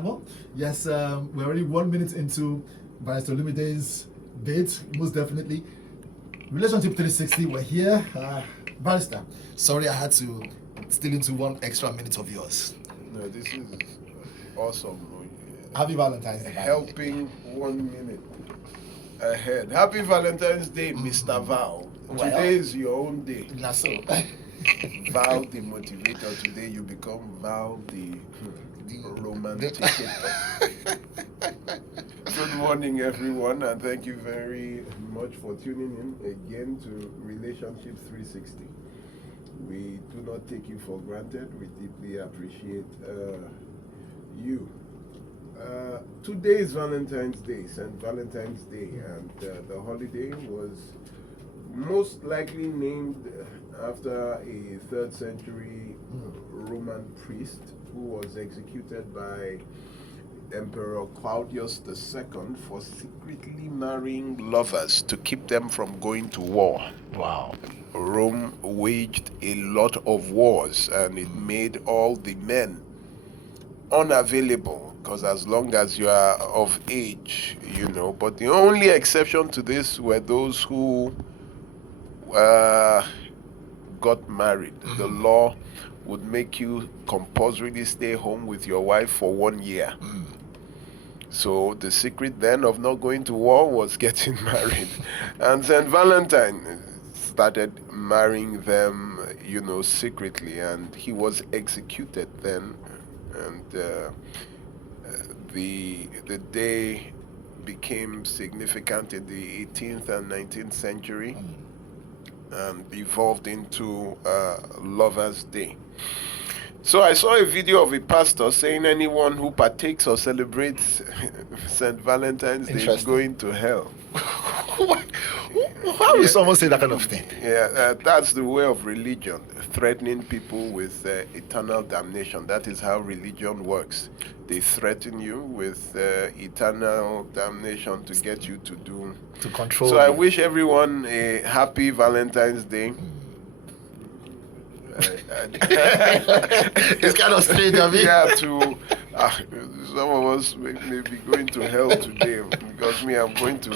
panel. Yes, we're already 1 minute into Barrister Lumide's date, most definitely. Relationship 360, we're here. Barrister, sorry I had to steal into 1 extra minute of yours. No, this is awesome. Happy Valentine's Day. Helping 1 minute ahead. Happy Valentine's Day, Mr. Val. Well, today is your own day. Not so. Val the motivator. Today you become Val the romanticator. Good morning, everyone, and thank you very much for tuning in again to Relationship 360. We do not take you for granted. We deeply appreciate you. Today is Valentine's Day, St. Valentine's Day, and the holiday was most likely named after a 3rd century Roman priest who was executed by Emperor Claudius II for secretly marrying lovers to keep them from going to war. Wow. Rome waged a lot of wars, and it made all the men unavailable, because as long as you are of age, but the only exception to this were those who got married. The law would make you compulsorily stay home with your wife for 1 year. So the secret then of not going to war was getting married. And St. Valentine started marrying them, secretly, and he was executed then. And the day became significant in the 18th and 19th century and evolved into Lover's Day. So I saw a video of a pastor saying anyone who partakes or celebrates St. Valentine's Day is going to hell. How will someone say that kind of thing? Yeah, that's the way of religion, threatening people with eternal damnation. That is how religion works. They threaten you with eternal damnation to get you to do. To control. So I wish everyone a happy Valentine's Day. It's kind of strange, I mean. Yeah, some of us may be going to hell today because me, I'm going to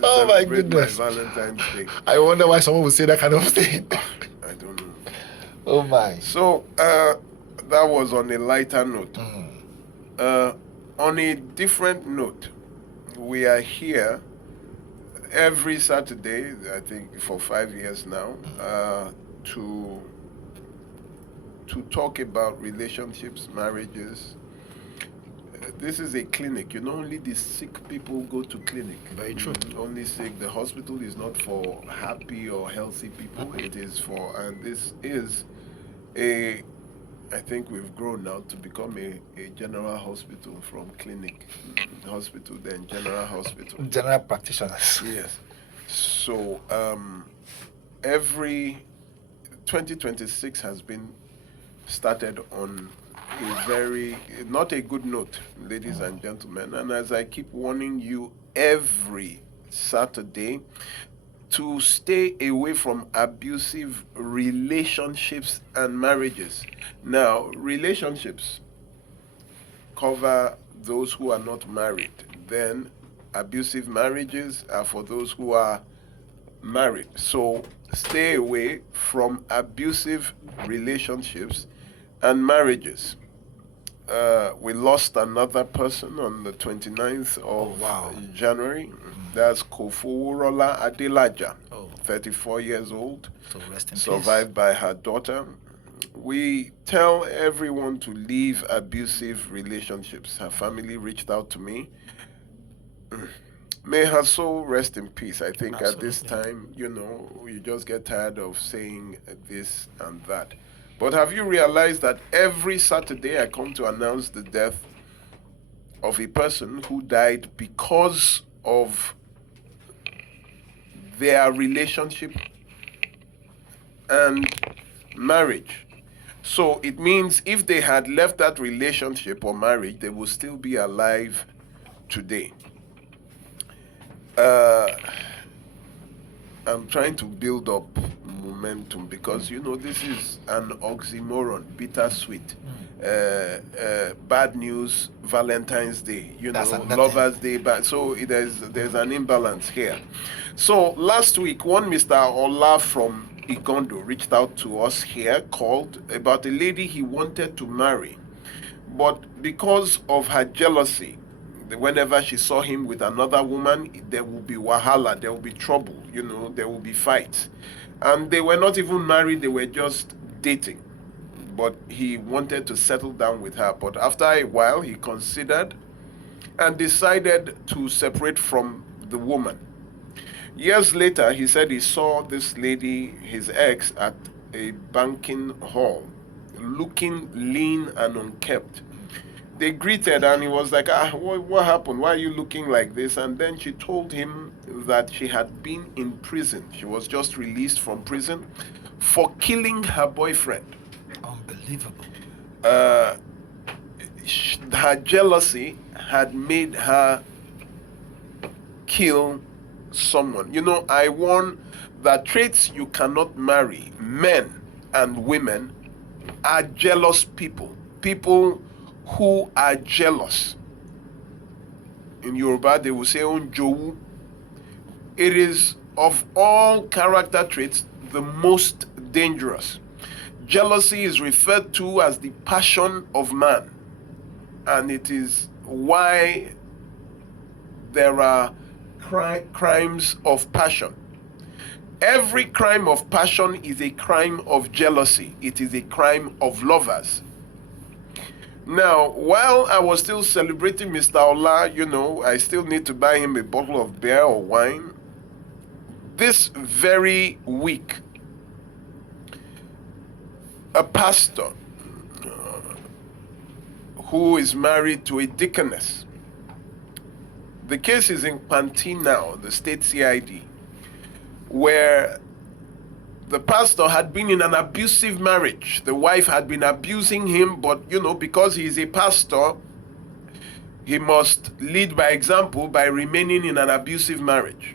celebrate my Valentine's Day. I wonder why someone would say that kind of thing. I don't know. Oh my. So that was on a lighter note. On a different note, we are here every Saturday, I think for 5 years now, to talk about relationships, marriages. This is a clinic. Only the sick people go to clinic. Very true. Only sick. The hospital is not for happy or healthy people. It is for, and this is I think we've grown now to become a general hospital, from clinic, hospital, then general hospital. General practitioners. Yes. So every 2026 has been started on not a good note, ladies and gentlemen. And as I keep warning you every Saturday, to stay away from abusive relationships and marriages. Now, relationships cover those who are not married. Then abusive marriages are for those who are married. So stay away from abusive relationships and marriages. We lost another person on the 29th of January. That's Koforola Adelaja, 34 years old, so rest in survived peace. by her daughter. We tell everyone to leave abusive relationships. Her family reached out to me. May her soul rest in peace. I think Absolutely. At this time, you just get tired of saying this and that. But have you realized that every Saturday I come to announce the death of a person who died because of their relationship and marriage? So it means if they had left that relationship or marriage, they would still be alive today. I'm trying to build up momentum because this is an oxymoron, bittersweet. Bad news, Valentine's Day, That's another Lovers Day, but so there's an imbalance here. So last week, one Mr. Ola from Igondo reached out to us here, called about a lady he wanted to marry, but because of her jealousy, whenever she saw him with another woman, there will be wahala, there will be trouble, there will be fights. And they were not even married, they were just dating. But he wanted to settle down with her. But after a while, he considered and decided to separate from the woman. Years later, he said he saw this lady, his ex, at a banking hall, looking lean and unkempt. They greeted and he was like, what happened? Why are you looking like this? And then she told him that she had been in prison. She was just released from prison for killing her boyfriend. Unbelievable. Her jealousy had made her kill someone. I warn that traits you cannot marry, men and women, are jealous people. People who are jealous. In Yoruba, they will say onjowu. It is of all character traits the most dangerous. Jealousy is referred to as the passion of man, and it is why there are crimes of passion. Every crime of passion is a crime of jealousy. It is a crime of lovers. Now, while I was still celebrating Mr. Ola, I still need to buy him a bottle of beer or wine. This very week, a pastor who is married to a deaconess. The case is in Panti now, the state CID, where the pastor had been in an abusive marriage. The wife had been abusing him, but because he is a pastor, he must lead by example by remaining in an abusive marriage.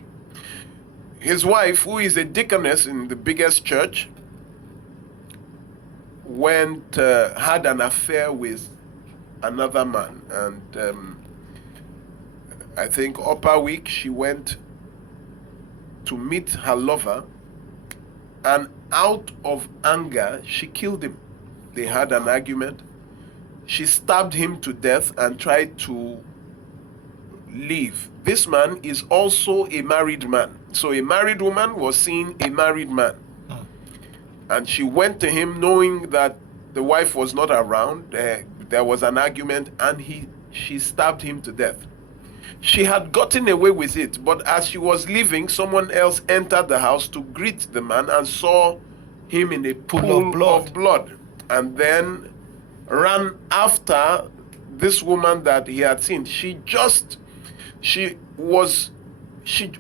His wife, who is a deaconess in the biggest church, had an affair with another man, and I think upper week she went to meet her lover, and out of anger she killed him. They had an argument. She stabbed him to death and tried to leave. This man is also a married man. So a married woman was seeing a married man. And she went to him knowing that the wife was not around. There was an argument, and she stabbed him to death. She had gotten away with it, but as she was leaving, someone else entered the house to greet the man and saw him in a pool of blood, and then ran after this woman that he had seen. She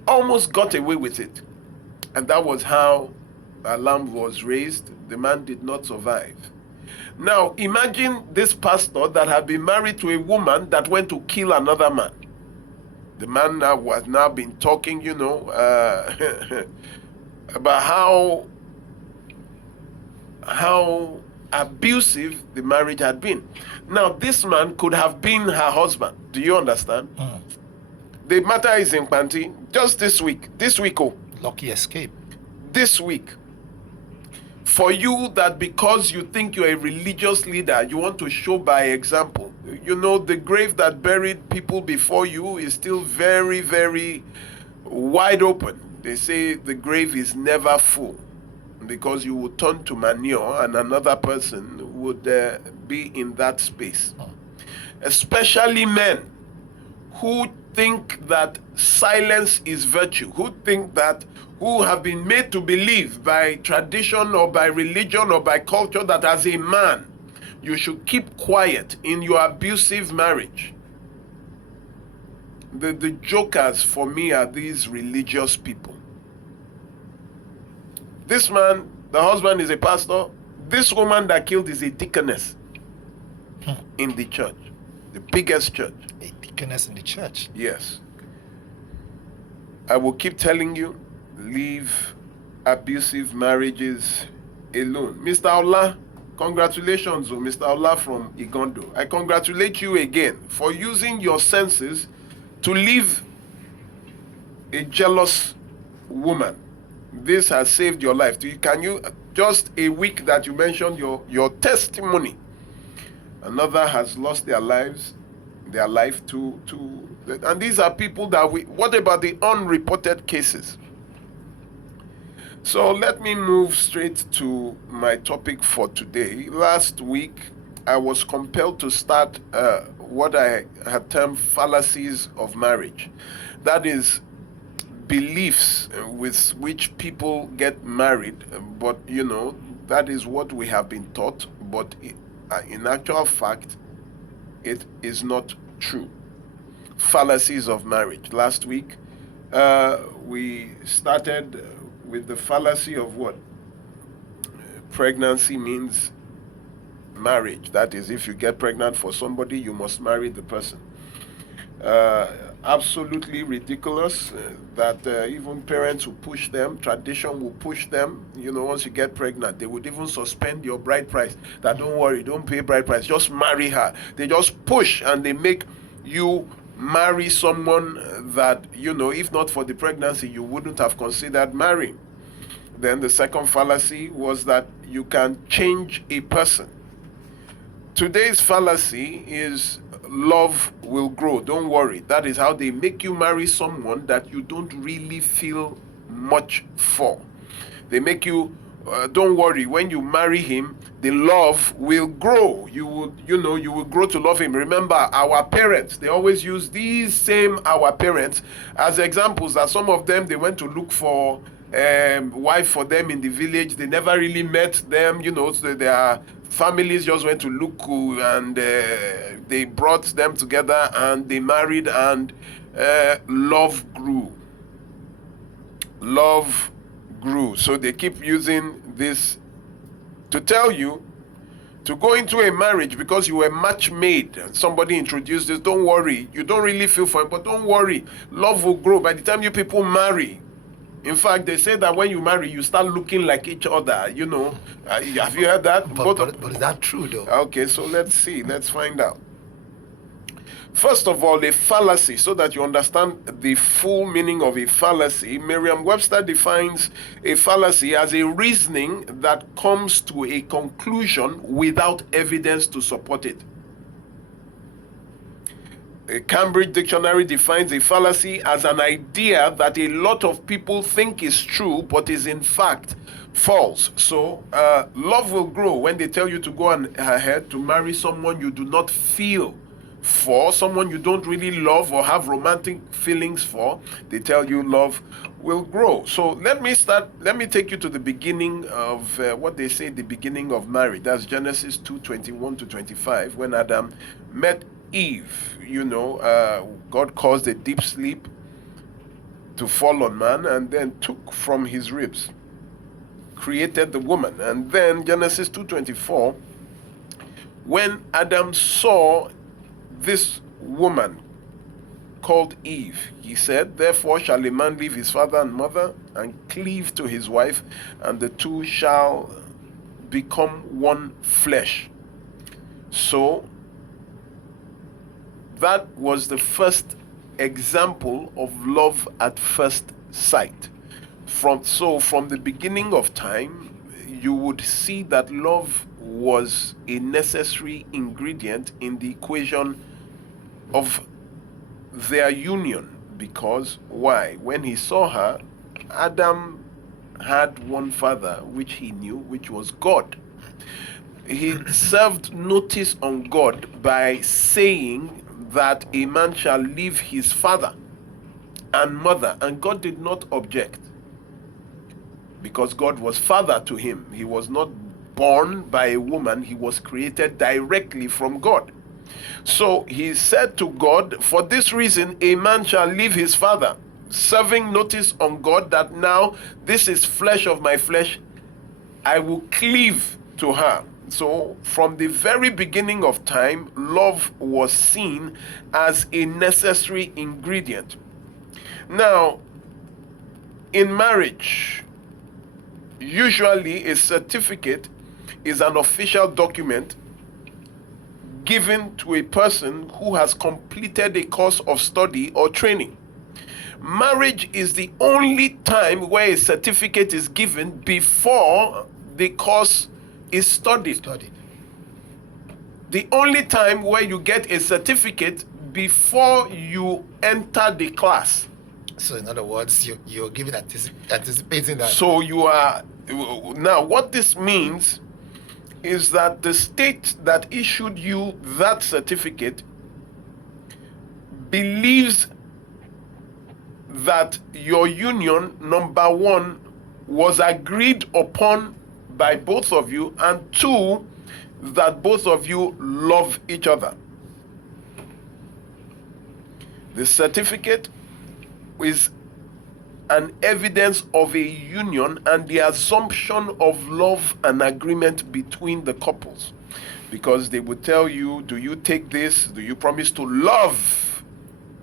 almost got away with it. And that was how alarm was raised. The man did not survive. Now, imagine this pastor that had been married to a woman that went to kill another man. The man was now been talking, about how abusive the marriage had been. Now, this man could have been her husband. Do you understand? The matter is in Panti. Just this week, Lucky escape. This week, for you that because you think you're a religious leader, you want to show by example. The grave that buried people before you is still very, very wide open. They say the grave is never full because you would turn to manure and another person would be in that space. Especially men who think that silence is virtue, who have been made to believe by tradition or by religion or by culture that as a man, you should keep quiet in your abusive marriage. The jokers for me are these religious people. This man, the husband, is a pastor. This woman that killed is a deaconess in the church, the biggest church. A deaconess in the church. Yes. I will keep telling you, leave abusive marriages alone. Mr. Ola, congratulations, Mr. Ola from Igondo. I congratulate you again for using your senses to leave a jealous woman. This has saved your life. Can you, just a week that you mentioned your testimony, another has lost their life to and these are people that what about the unreported cases? So let me move straight to my topic for today. Last week, I was compelled to start what I had termed fallacies of marriage. That is, beliefs with which people get married, but that is what we have been taught, but in actual fact, it is not true. Fallacies of marriage. Last week, we started with the fallacy of what? Pregnancy means marriage. That is, if you get pregnant for somebody, you must marry the person. Absolutely ridiculous that even parents will push them, tradition will push them. Once you get pregnant, they would even suspend your bride price. That don't worry, don't pay bride price, just marry her. They just push and they make you marry someone that, if not for the pregnancy, you wouldn't have considered marrying. Then the second fallacy was that you can change a person. Today's fallacy is love will grow. Don't worry. That is how they make you marry someone that you don't really feel much for. They make you, don't worry, when you marry him, the love will grow. You will grow to love him. Remember, our parents, they always use these same our parents as examples, that some of them, they went to look for wife for them in the village. They never really met them, so their families just went to look, and they brought them together and they married, and love grew. Love grew. So they keep using this to tell you to go into a marriage because you were match made. Somebody introduced this. Don't worry. You don't really feel for it, but don't worry. Love will grow. By the time you people marry, in fact, they say that when you marry, you start looking like each other. Have you heard that? But is that true, though? Okay, so let's see. Let's find out. First of all, a fallacy, so that you understand the full meaning of a fallacy. Merriam-Webster defines a fallacy as a reasoning that comes to a conclusion without evidence to support it. A Cambridge Dictionary defines a fallacy as an idea that a lot of people think is true, but is in fact false. So, love will grow when they tell you to go ahead to marry someone you do not feel for, someone you don't really love or have romantic feelings for. They tell you love will grow. So let me take you to the beginning of what they say, the beginning of marriage. That's Genesis 2:21 to 25, when Adam met Eve. God caused a deep sleep to fall on man, and then took from his ribs, created the woman. And then Genesis 2:24, when Adam saw this woman called Eve, he said, therefore shall a man leave his father and mother and cleave to his wife, and the two shall become one flesh. So that was the first example of love at first sight. From the beginning of time, you would see that love was a necessary ingredient in the equation of their union. Because why? When he saw her, Adam had one father which he knew, which was God. He served notice on God by saying that a man shall leave his father and mother, and God did not object, because God was father to him. He was not born by a woman, he was created directly from God. So he said to God, for this reason a man shall leave his father, serving notice on God that now this is flesh of my flesh, I will cleave to her. So from the very beginning of time, love was seen as a necessary ingredient. Now, in marriage, usually a certificate is an official document given to a person who has completed a course of study or training. Marriage is the only time where a certificate is given before the course is studied. The only time where you get a certificate before you enter the class. So in other words, you're giving anticipating that. So you are, now what this means is that the state that issued you that certificate believes that your union, number one, was agreed upon by both of you, and two, that both of you love each other. The certificate is an evidence of a union and the assumption of love and agreement between the couples, because they would tell you, do you take this? Do you promise to love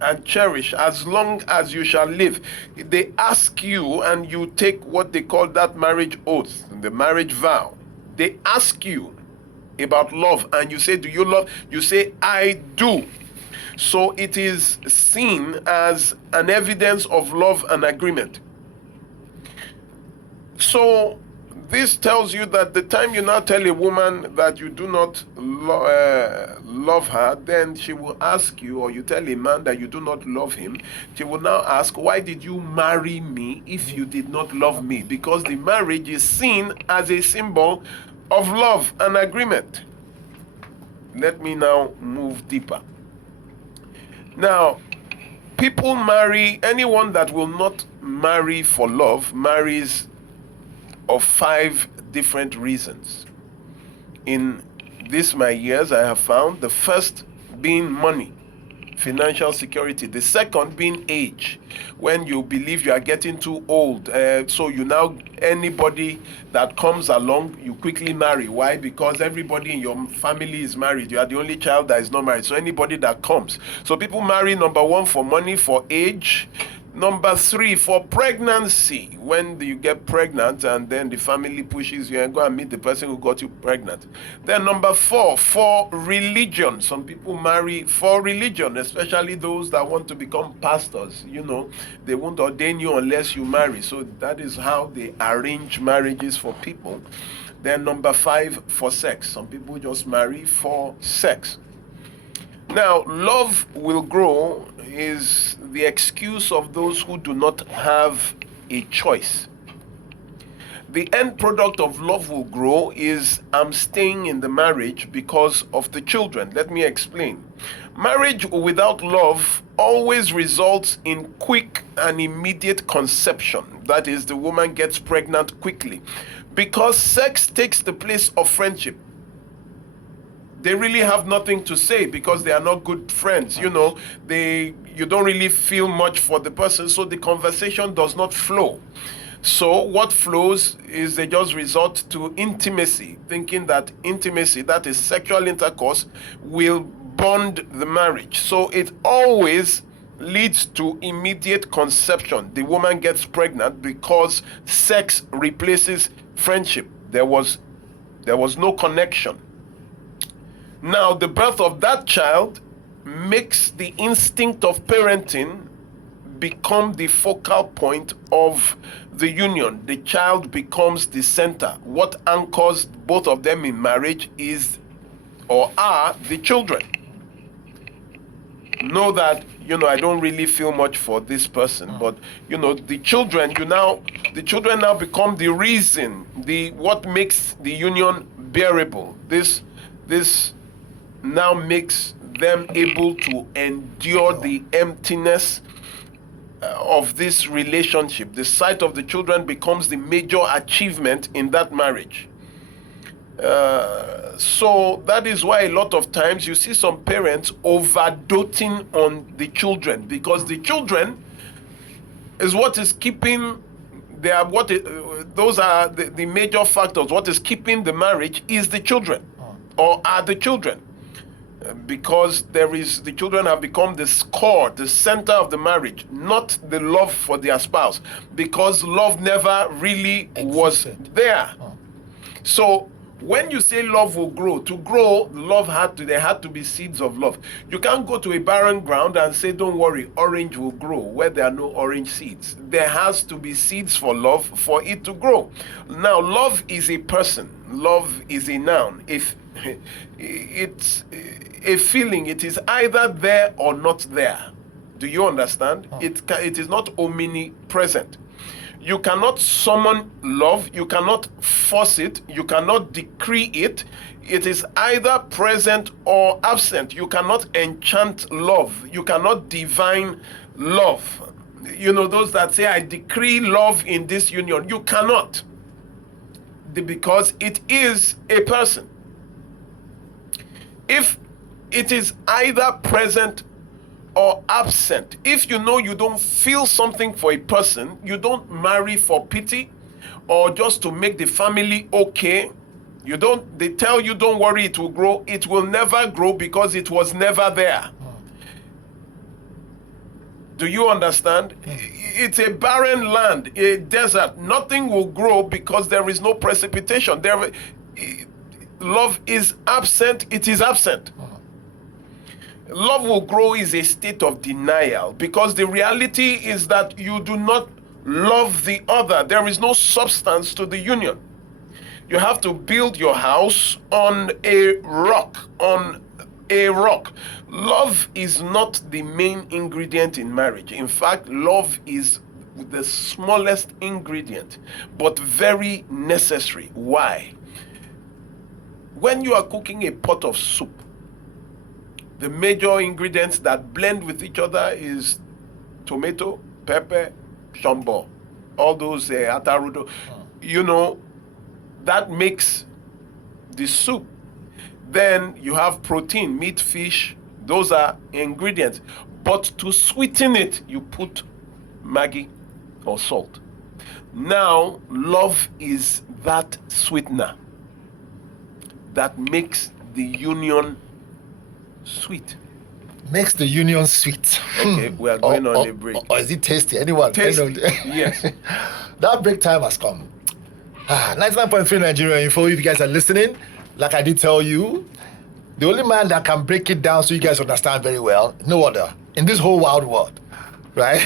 and cherish as long as you shall live? They ask you, and you take what they call that marriage oath, the marriage vow. They ask you about love, and you say, do you love? You say, I do. So it is seen as an evidence of love and agreement. So this tells you that the time you now tell a woman that you do not love her, then she will ask you, or you tell a man that you do not love him, she will now ask, why did you marry me if you did not love me? Because the marriage is seen as a symbol of love and agreement. Let me now move deeper. Now, people marry, anyone that will not marry for love marries of 5 different reasons. In this my years, I have found the first being money, financial security. The second being age, when you believe you are getting too old. So you now, anybody that comes along, you quickly marry. Why? Because everybody in your family is married. You are the only child that is not married. So anybody that comes. So people marry, number 1, for money, for age. Number 3, for pregnancy. When you get pregnant and then the family pushes you and go and meet the person who got you pregnant. Then number 4, for religion. Some people marry for religion, especially those that want to become pastors. You know, they won't ordain you unless you marry. So that is how they arrange marriages for people. Then number 5, for sex. Some people just marry for sex. Now, love will grow is the excuse of those who do not have a choice. The end product of love will grow is I'm staying in the marriage because of the children. Let me explain. Marriage without love always results in quick and immediate conception. That is, the woman gets pregnant quickly because sex takes the place of friendship. They really have nothing to say because they are not good friends. You know, you don't really feel much for the person, so the conversation does not flow. So what flows is they just resort to intimacy, thinking that intimacy, that is sexual intercourse, will bond the marriage. So it always leads to immediate conception. The woman gets pregnant because sex replaces friendship. There was no connection. Now, the birth of that child makes the instinct of parenting become the focal point of the union. The child becomes the center. What anchors both of them in marriage is or are the children. Know that, I don't really feel much for this person, but the children now become the reason, what makes the union bearable. This now makes them able to endure the emptiness of this relationship. The sight of the children becomes the major achievement in that marriage. So that is why a lot of times you see some parents overdoting on the children, because the children is what is keeping those are the major factors. What is keeping the marriage is the children, or are the children. because the children have become the core, the center of the marriage, not the love for their spouse, because love never really was there. So when you say love will grow, to grow, there had to be seeds of love. You can't go to a barren ground and say, don't worry, orange will grow where there are no orange seeds. There has to be seeds for love for it to grow. Now, love is a person. Love is a noun. If it's a feeling, it is either there or not there. Do you understand? It is not omnipresent. You cannot summon love, you cannot force it, you cannot decree it. It is either present or absent. You cannot enchant love, you cannot divine love. You know, those that say, I decree love in this union. You cannot, because it is a person. If it is either present or absent, if you know you don't feel something for a person, you don't marry for pity or just to make the family okay. They tell you, don't worry, it will grow. It will never grow because it was never there. Do you understand? It's a barren land, a desert. Nothing will grow because there is no precipitation. Love is absent, it is absent. Love will grow is a state of denial, because the reality is that you do not love the other. There is no substance to the union. You have to build your house on a rock, Love is not the main ingredient in marriage. In fact, love is the smallest ingredient, but very necessary. Why? When you are cooking a pot of soup, the major ingredients that blend with each other is tomato, pepper, shombo, all those atarudo. You know, that makes the soup. Then you have protein, meat, fish. Those are ingredients. But to sweeten it, you put Maggi or salt. Now, love is that sweetener that makes the union sweet. Makes the union sweet. Okay, we are going on a break. Or is it tasty? Anyone? Tasty, yes. That break time has come. 99.3 Nigeria Info, if you guys are listening, like I did tell you, the only man that can break it down so you guys understand very well, no other, in this whole wild world, right?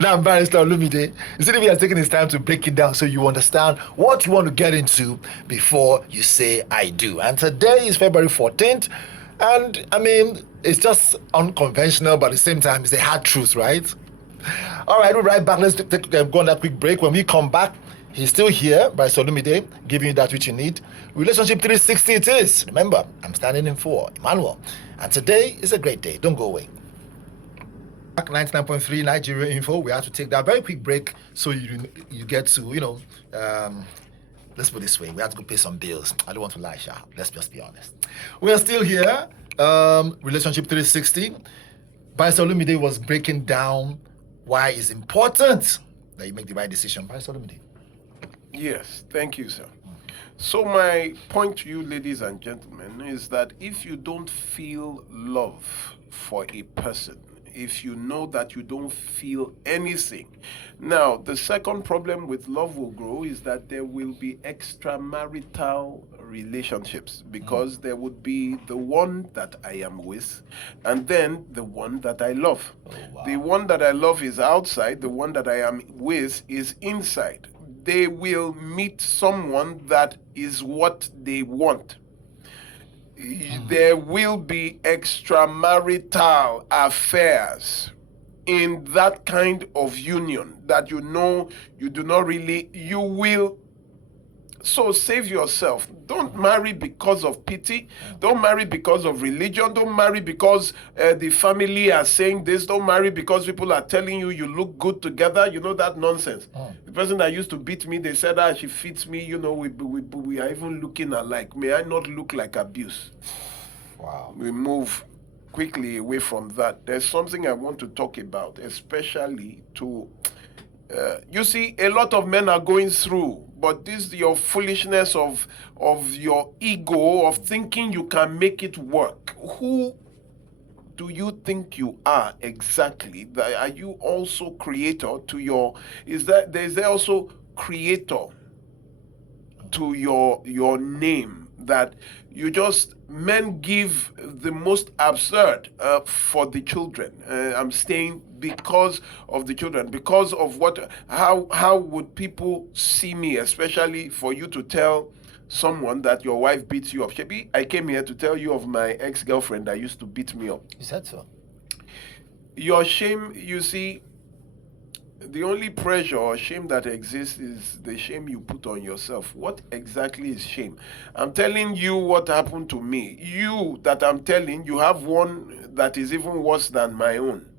Now, Barrister Olumide, you see, he has taken his time to break it down so you understand what you want to get into before you say, I do. And today is February 14th, and I mean, it's just unconventional, but at the same time, it's a hard truth, right? All right, we'll be right back. Let's go on that quick break. When we come back, he's still here, Barrister Olumide, giving you that which you need. Relationship 360 it is. Remember, I'm standing in for Emmanuel. And today is a great day. Don't go away. Back 99.3 Nigeria Info. We have to take that very quick break so you get to, let's put it this way. We have to go pay some bills. I don't want to lie, Sha. Let's just be honest. We are still here. Relationship 360. Barrister Olumide was breaking down why it's important that you make the right decision. Barrister Olumide. Yes, thank you, sir. So my point to you, ladies and gentlemen, is that if you don't feel love for a person, if you know that you don't feel anything. Now, the second problem with love will grow is that there will be extramarital relationships, because there would be the one that I am with and then the one that I love. Oh, wow. The one that I love is outside, the one that I am with is inside. They will meet someone that is what they want. There will be extramarital affairs in that kind of union that you know you do not really, you will. So save yourself. Don't marry because of pity. Don't marry because of religion. Don't marry because the family are saying this. Don't marry because people are telling you you look good together. You know that nonsense. The person that used to beat me, they said, she fits me. You know, we are even looking alike. May I not look like abuse? Wow. We move quickly away from that. There's something I want to talk about, especially to... you see, a lot of men are going through but this your foolishness of your ego of thinking you can make it work. Who do you think you are exactly? Are you also creator to your? Is there also creator to your name, that you just men give the most absurd for the children? I'm saying because of the children, because of what, how would people see me, especially for you to tell someone that your wife beats you up. Shebi, I came here to tell you of my ex-girlfriend that used to beat me up. You said so. Your shame, you see, the only pressure or shame that exists is the shame you put on yourself. What exactly is shame? I'm telling you what happened to me. You that I'm telling, you have one that is even worse than my own.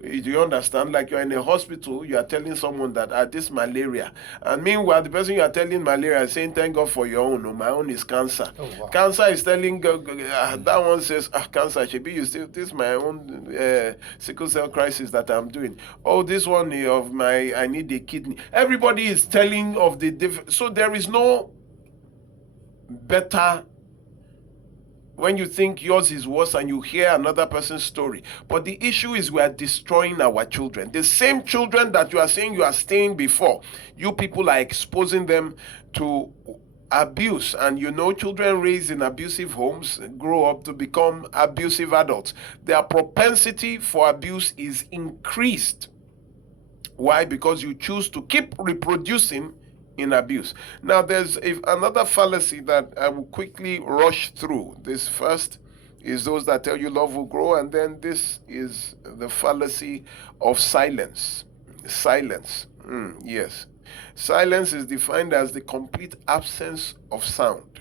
Do you understand? Like you're in a hospital, you are telling someone that this malaria, and meanwhile the person you are telling malaria is saying thank God for your own. Oh, my own is cancer. Oh, wow. Cancer is telling that one says cancer should be you still this my own sickle cell crisis that I'm doing. Oh, this one of my I need a kidney. Everybody is telling of the so there is no better. When you think yours is worse and you hear another person's story. But the issue is we are destroying our children. The same children that you are saying you are staying before, you people are exposing them to abuse. And you know, children raised in abusive homes grow up to become abusive adults. Their propensity for abuse is increased. Why? Because you choose to keep reproducing in abuse. Now, there's another fallacy that I will quickly rush through. This first is those that tell you love will grow, and then this is the fallacy of silence. Silence. Yes. Silence is defined as the complete absence of sound.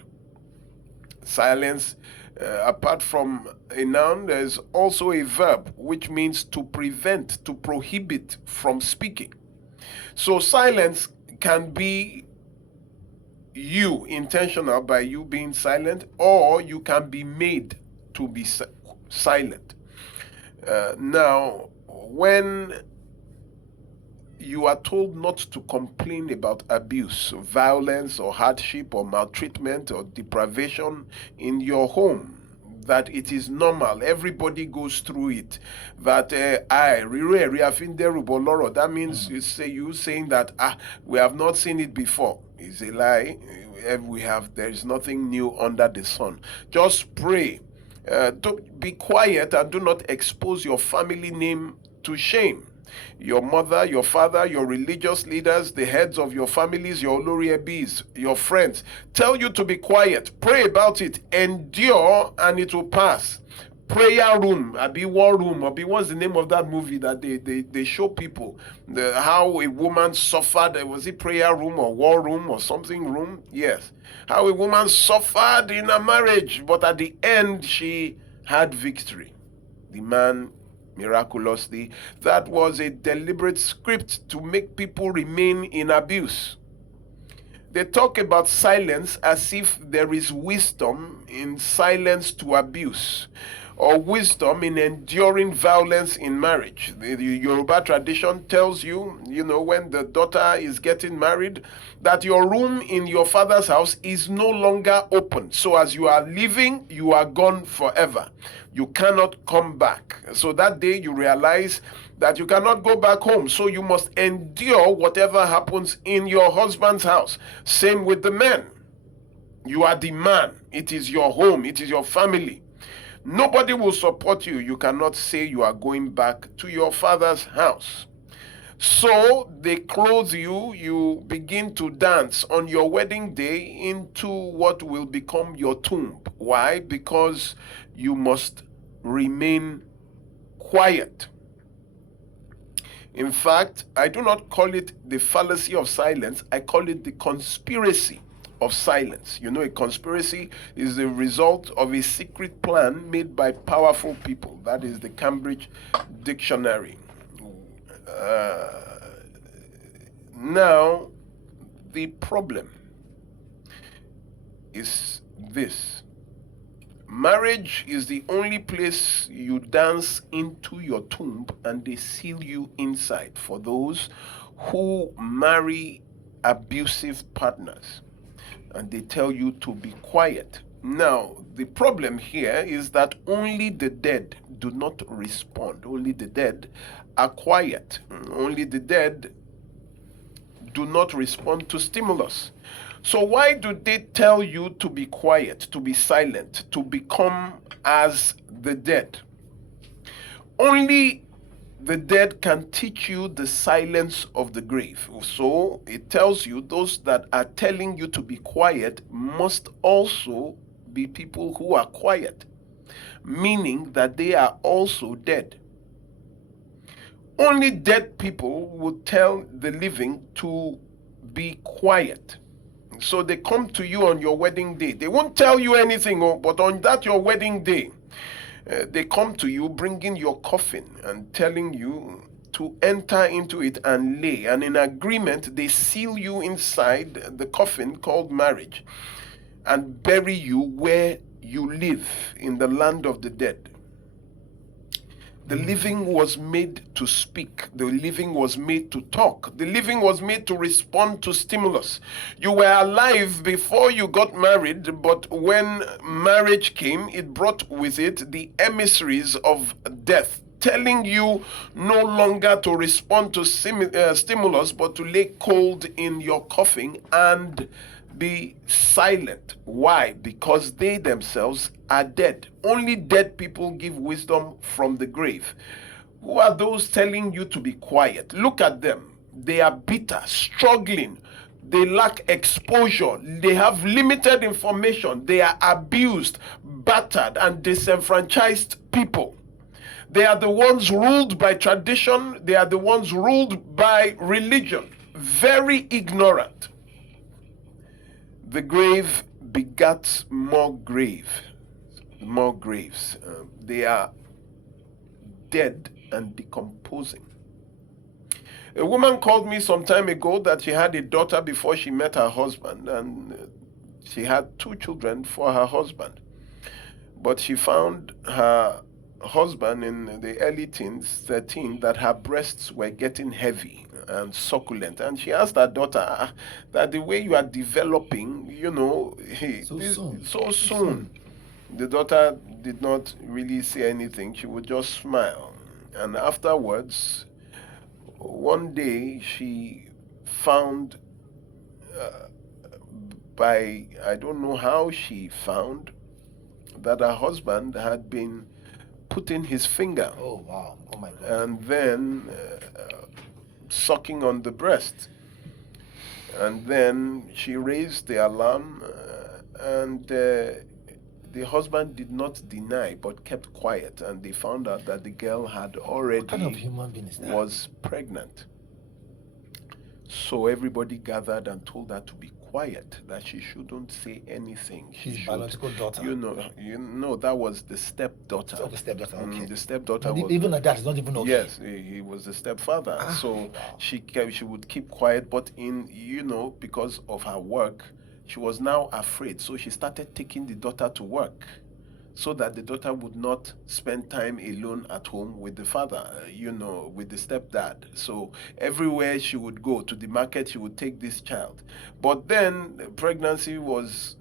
Silence, apart from a noun, there's also a verb which means to prevent, to prohibit from speaking. So silence can be you intentional by you being silent, or you can be made to be silent. Now, when you are told not to complain about abuse, violence, or hardship, or maltreatment, or deprivation in your home, that it is normal, everybody goes through it, that that means you saying that we have not seen it before, is a lie. There is nothing new under the sun. Just pray. Don't be quiet and do not expose your family name to shame. Your mother, your father, your religious leaders, the heads of your families, your oloriebis, your friends tell you to be quiet. Pray about it, endure, and it will pass. Prayer room, Abi war room, Abi what's the name of that movie that they show people how a woman suffered? Was it prayer room or war room or something room? Yes. How a woman suffered in a marriage, but at the end she had victory. The man miraculously. That was a deliberate script to make people remain in abuse. They talk about silence as if there is wisdom in silence to abuse, or wisdom in enduring violence in marriage. The Yoruba tradition tells you, when the daughter is getting married, that your room in your father's house is no longer open. So as you are leaving, you are gone forever. You cannot come back. So that day you realize that you cannot go back home. So you must endure whatever happens in your husband's house. Same with the men. You are the man. It is your home. It is your family. Nobody will support you. You cannot say you are going back to your father's house. So they clothe you, you begin to dance on your wedding day into what will become your tomb. Why? Because you must remain quiet. In fact, I do not call it the fallacy of silence, I call it the conspiracy of silence. A conspiracy is the result of a secret plan made by powerful people. That is the Cambridge Dictionary. Now, the problem is this. Marriage is the only place you dance into your tomb and they seal you inside. For those who marry abusive partners, and they tell you to be quiet. Now, the problem here is that only the dead do not respond. Only the dead are quiet. Only the dead do not respond to stimulus. So why do they tell you to be quiet, to be silent, to become as the dead? Only the dead can teach you the silence of the grave. So it tells you those that are telling you to be quiet must also be people who are quiet, meaning that they are also dead. Only dead people will tell the living to be quiet. So they come to you on your wedding day. They won't tell you anything, but on that your wedding day, they come to you bringing your coffin and telling you to enter into it and lay. And in agreement, they seal you inside the coffin called marriage and bury you where you live in the land of the dead. The living was made to speak. The living was made to talk. The living was made to respond to stimulus. You were alive before you got married, but when marriage came, it brought with it the emissaries of death, telling you no longer to respond to stimulus, but to lay cold in your coffin and be silent. Why? Because they themselves are dead. Only dead people give wisdom from the grave. Who are those telling you to be quiet? Look at them. They are bitter, struggling. They lack exposure. They have limited information. They are abused, battered, and disenfranchised people. They are the ones ruled by tradition. They are the ones ruled by religion. Very ignorant. The grave begats more graves. They are dead and decomposing. A woman called me some time ago that she had a daughter before she met her husband, and she had 2 children for her husband. But she found her husband in the early teens, 13, that her breasts were getting heavy and succulent, and she asked her daughter that the way you are developing, so soon. The daughter did not really say anything. She would just smile, and afterwards, one day she found, I don't know how she found, that her husband had been putting his finger. Oh, wow. Oh, my God. And then sucking on the breast. And then she raised the alarm, and the husband did not deny but kept quiet, and they found out that the girl had already What kind of human being is that? was pregnant. So everybody gathered and told her to be quiet, that she shouldn't say anything. His biological daughter. You know, that was the stepdaughter. Oh, the stepdaughter, okay. The stepdaughter was, even like that, it's not even okay. Yes, he was the stepfather. So wow. she would keep quiet, but because of her work, she was now afraid. So she started taking the daughter to work, so that the daughter would not spend time alone at home with the father, with the stepdad. So everywhere she would go, to the market, she would take this child. But then pregnancy was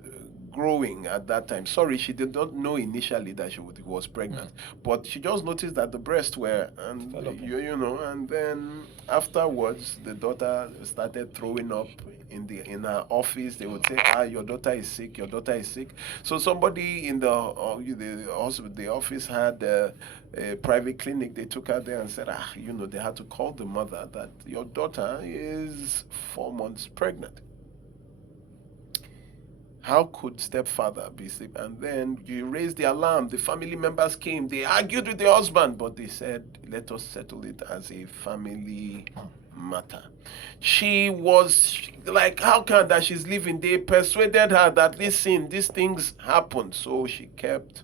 growing at that time. Sorry, she did not know initially that she was pregnant, but she just noticed that the breasts were, and and then afterwards, the daughter started throwing up in her office. They would say, your daughter is sick, your daughter is sick. So somebody in the office had a private clinic. They took her there and said, they had to call the mother that your daughter is 4 months pregnant. How could stepfather be sick? And then you raised the alarm. The family members came. They argued with the husband, but they said, let us settle it as a family matter. She was like, how can that she's living? They persuaded her that, listen, these things happen. So she kept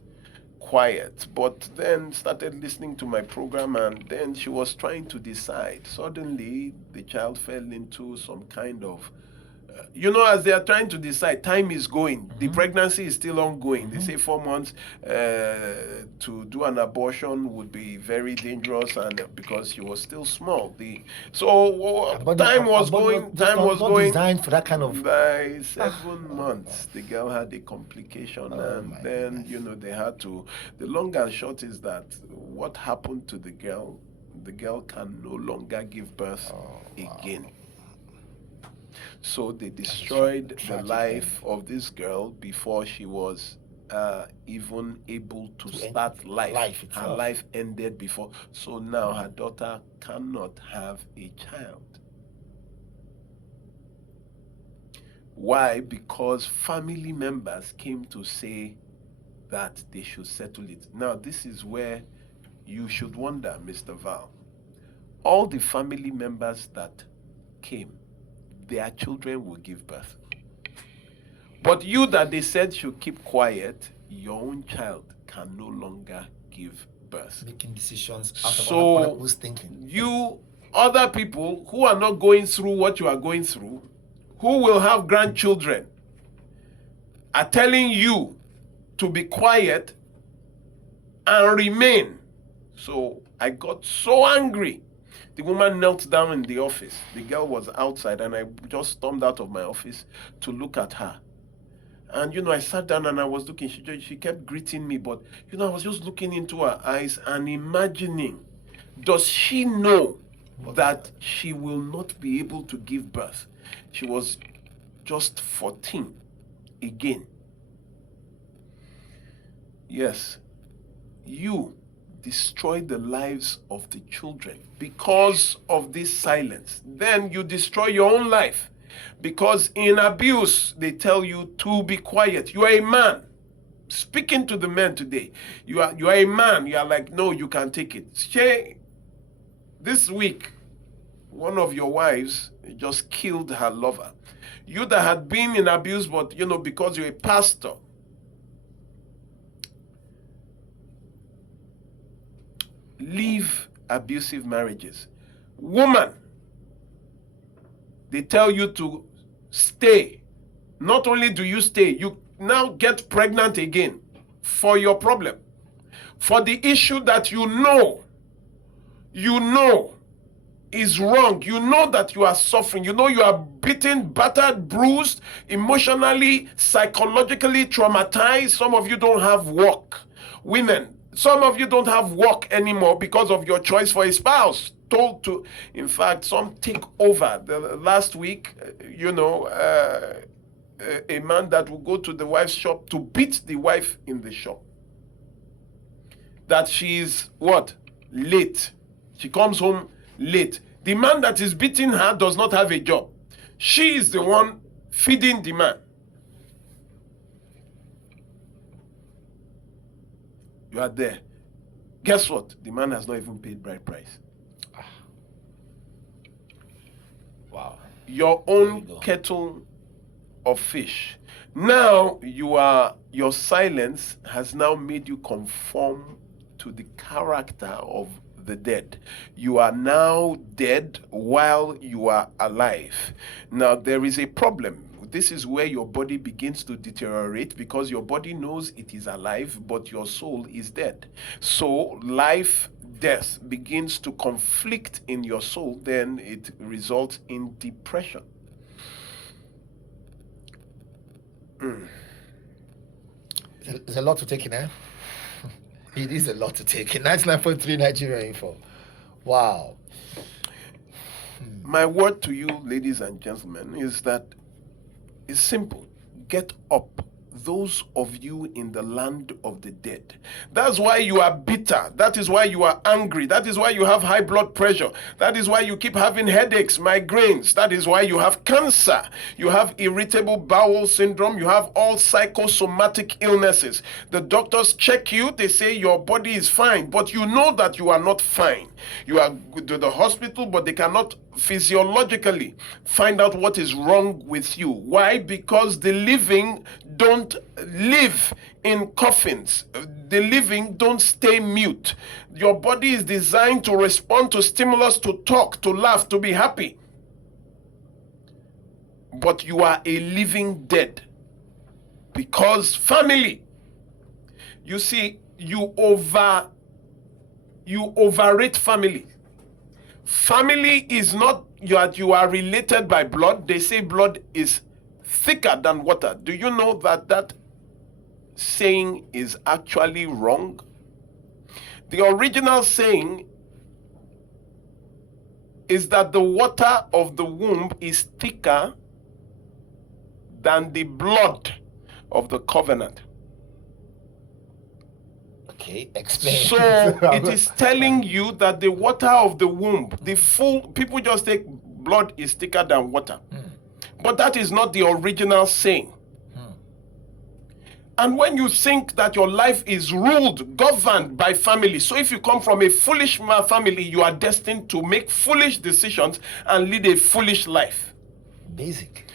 quiet, but then started listening to my program, and then she was trying to decide. Suddenly, the child fell into some kind of as they are trying to decide, time is going. The pregnancy is still ongoing. They say 4 months to do an abortion would be very dangerous, and because she was still small. Time was going. Not designed for that kind of. By 7 months, the girl had a complication, and then goodness. they had to. The long and short is that what happened to the girl? The girl can no longer give birth again. So they destroyed the life of this girl before she was even able to start life. Her life ended before. So now her daughter cannot have a child. Why? Because family members came to say that they should settle it. Now, this is where you should wonder, Mr. Val. All the family members that came, their children will give birth. But you that they said should keep quiet, your own child can no longer give birth. Making decisions out of other people's thinking. You, other people who are not going through what you are going through, who will have grandchildren, are telling you to be quiet and remain. So I got so angry. The woman knelt down in the office. The girl was outside, and I just stormed out of my office to look at her. And, I sat down and I was looking. She kept greeting me, but, I was just looking into her eyes and imagining, does she know that she will not be able to give birth? She was just 14 again. Yes, you destroy the lives of the children because of this silence. Then you destroy your own life, because in abuse they tell you to be quiet. You are a man. Speaking to the men today, you are a man. You are like, no, you can take it. This week, one of your wives just killed her lover. You that had been in abuse, but because you're a pastor, leave abusive marriages. Woman, they tell you to stay. Not only do you stay, you now get pregnant again for your problem, for the issue that you know is wrong. You know that you are suffering. You know you are beaten, battered, bruised, emotionally, psychologically traumatized. Some of you don't have work. Women, some of you don't have work anymore because of your choice for a spouse. Told to, in fact, some take over. Last week, a man that will go to the wife's shop to beat the wife in the shop. That she is what? Late. She comes home late. The man that is beating her does not have a job. She is the one feeding the man. You are there. Guess what? The man has not even paid bride price. Wow. Your own kettle of fish. Now your silence has now made you conform to the character of the dead. You are now dead while you are alive. Now there is a problem. This is where your body begins to deteriorate, because your body knows it is alive, but your soul is dead. So death begins to conflict in your soul, then it results in depression. There's a lot to take in, eh? It is a lot to take in. 99.3 Nigeria Info. Wow. My word to you, ladies and gentlemen, is that it's simple. Get up. Those of you in the land of the dead. That's why you are bitter. That is why you are angry. That is why you have high blood pressure. That is why you keep having headaches, migraines. That is why you have cancer. You have irritable bowel syndrome. You have all psychosomatic illnesses. The doctors check you. They say your body is fine, but you know that you are not fine. You are to the hospital, but they cannot physiologically find out what is wrong with you. Why? Because the living don't live in coffins. The living don't stay mute. Your body is designed to respond to stimulus, to talk, to laugh, to be happy. but you are a living dead. Because family, you see, you overrate family. Family is not you are related by blood. They say blood is thicker than water. Do you know that saying is actually wrong? The original saying is that the water of the womb is thicker than the blood of the covenant. Okay, explain. So it is telling you that the water of the womb, people just take blood is thicker than water. But that is not the original saying. And when you think that your life is governed by family, so if you come from a foolish family, you are destined to make foolish decisions and lead a foolish life. Basic.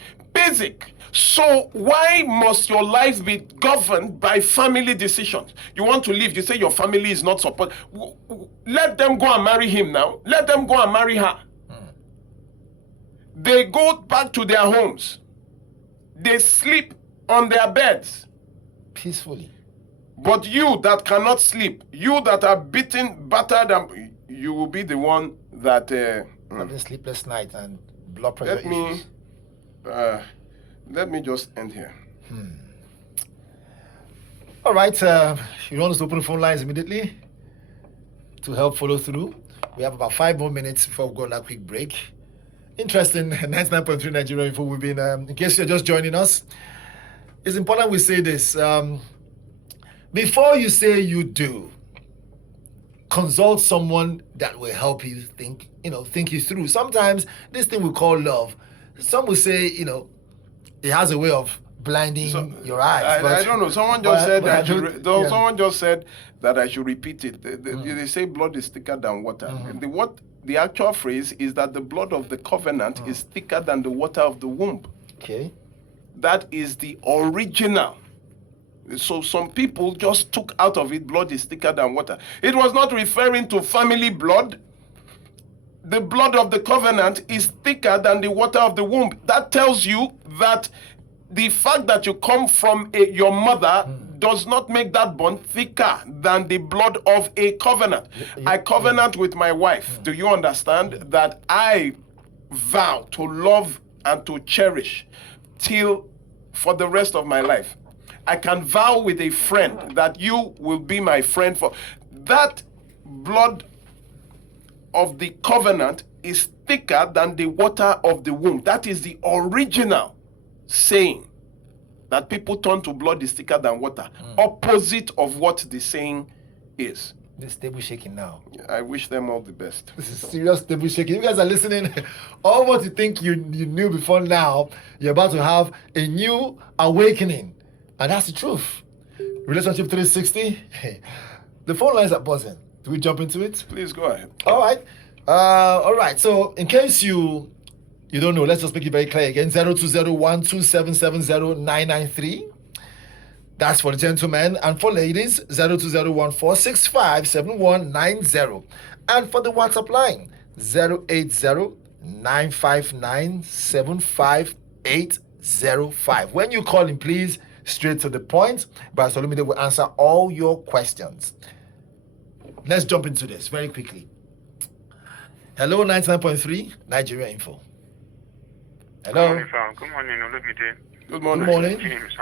So why must your life be governed by family decisions? You want to leave, you say your family is not support. Let them go and marry him now. Let them go and marry her. They go back to their homes. They sleep on their beds. Peacefully. But you that cannot sleep, you that are battered, you will be the one that... having sleepless night and blood pressure issues. Let me just end here. All right, you want us to open the phone lines immediately to help follow through? We have about 5 more minutes before we go on that quick break. Interesting, 99.3 Nigeria Info. We've been, in case you're just joining us, it's important we say this. Before you say you do, consult someone that will help you think you through. Sometimes this thing we call love, some will say, it has a way of blinding your eyes. I don't know. Someone just said that someone just said that I should repeat it. They say blood is thicker than water. The actual phrase is that the blood of the covenant is thicker than the water of the womb. Okay. That is the original. So some people just took out of it blood is thicker than water. It was not referring to family blood. The blood of the covenant is thicker than the water of the womb. That tells you that the fact that you come from your mother does not make that bond thicker than the blood of a covenant. I covenant with my wife. Do you understand that I vow to love and to cherish for the rest of my life? I can vow with a friend that you will be my friend for. That blood of the covenant is thicker than the water of the womb. That is the original saying. That people turn to blood is thicker than water. Opposite of what the saying is. This table shaking now. I wish them all the best. This is serious table shaking. You guys are listening. All what you think you knew before now, you're about to have a new awakening. And that's the truth. Relationship 360. The phone lines are buzzing. Do we jump into it? Please go ahead. All right. So in case you don't know, let's just make it very clear again. 02012770 That's for the gentlemen. And for ladies, 020146579190. And for the WhatsApp line, 080-959-75805. When you call in, please, straight to the point. Brother Solomide will answer all your questions. Let's jump into this very quickly. Hello, 99.3 Nigeria Info. Hello. Good morning, Olumide. Good morning. Good morning. James.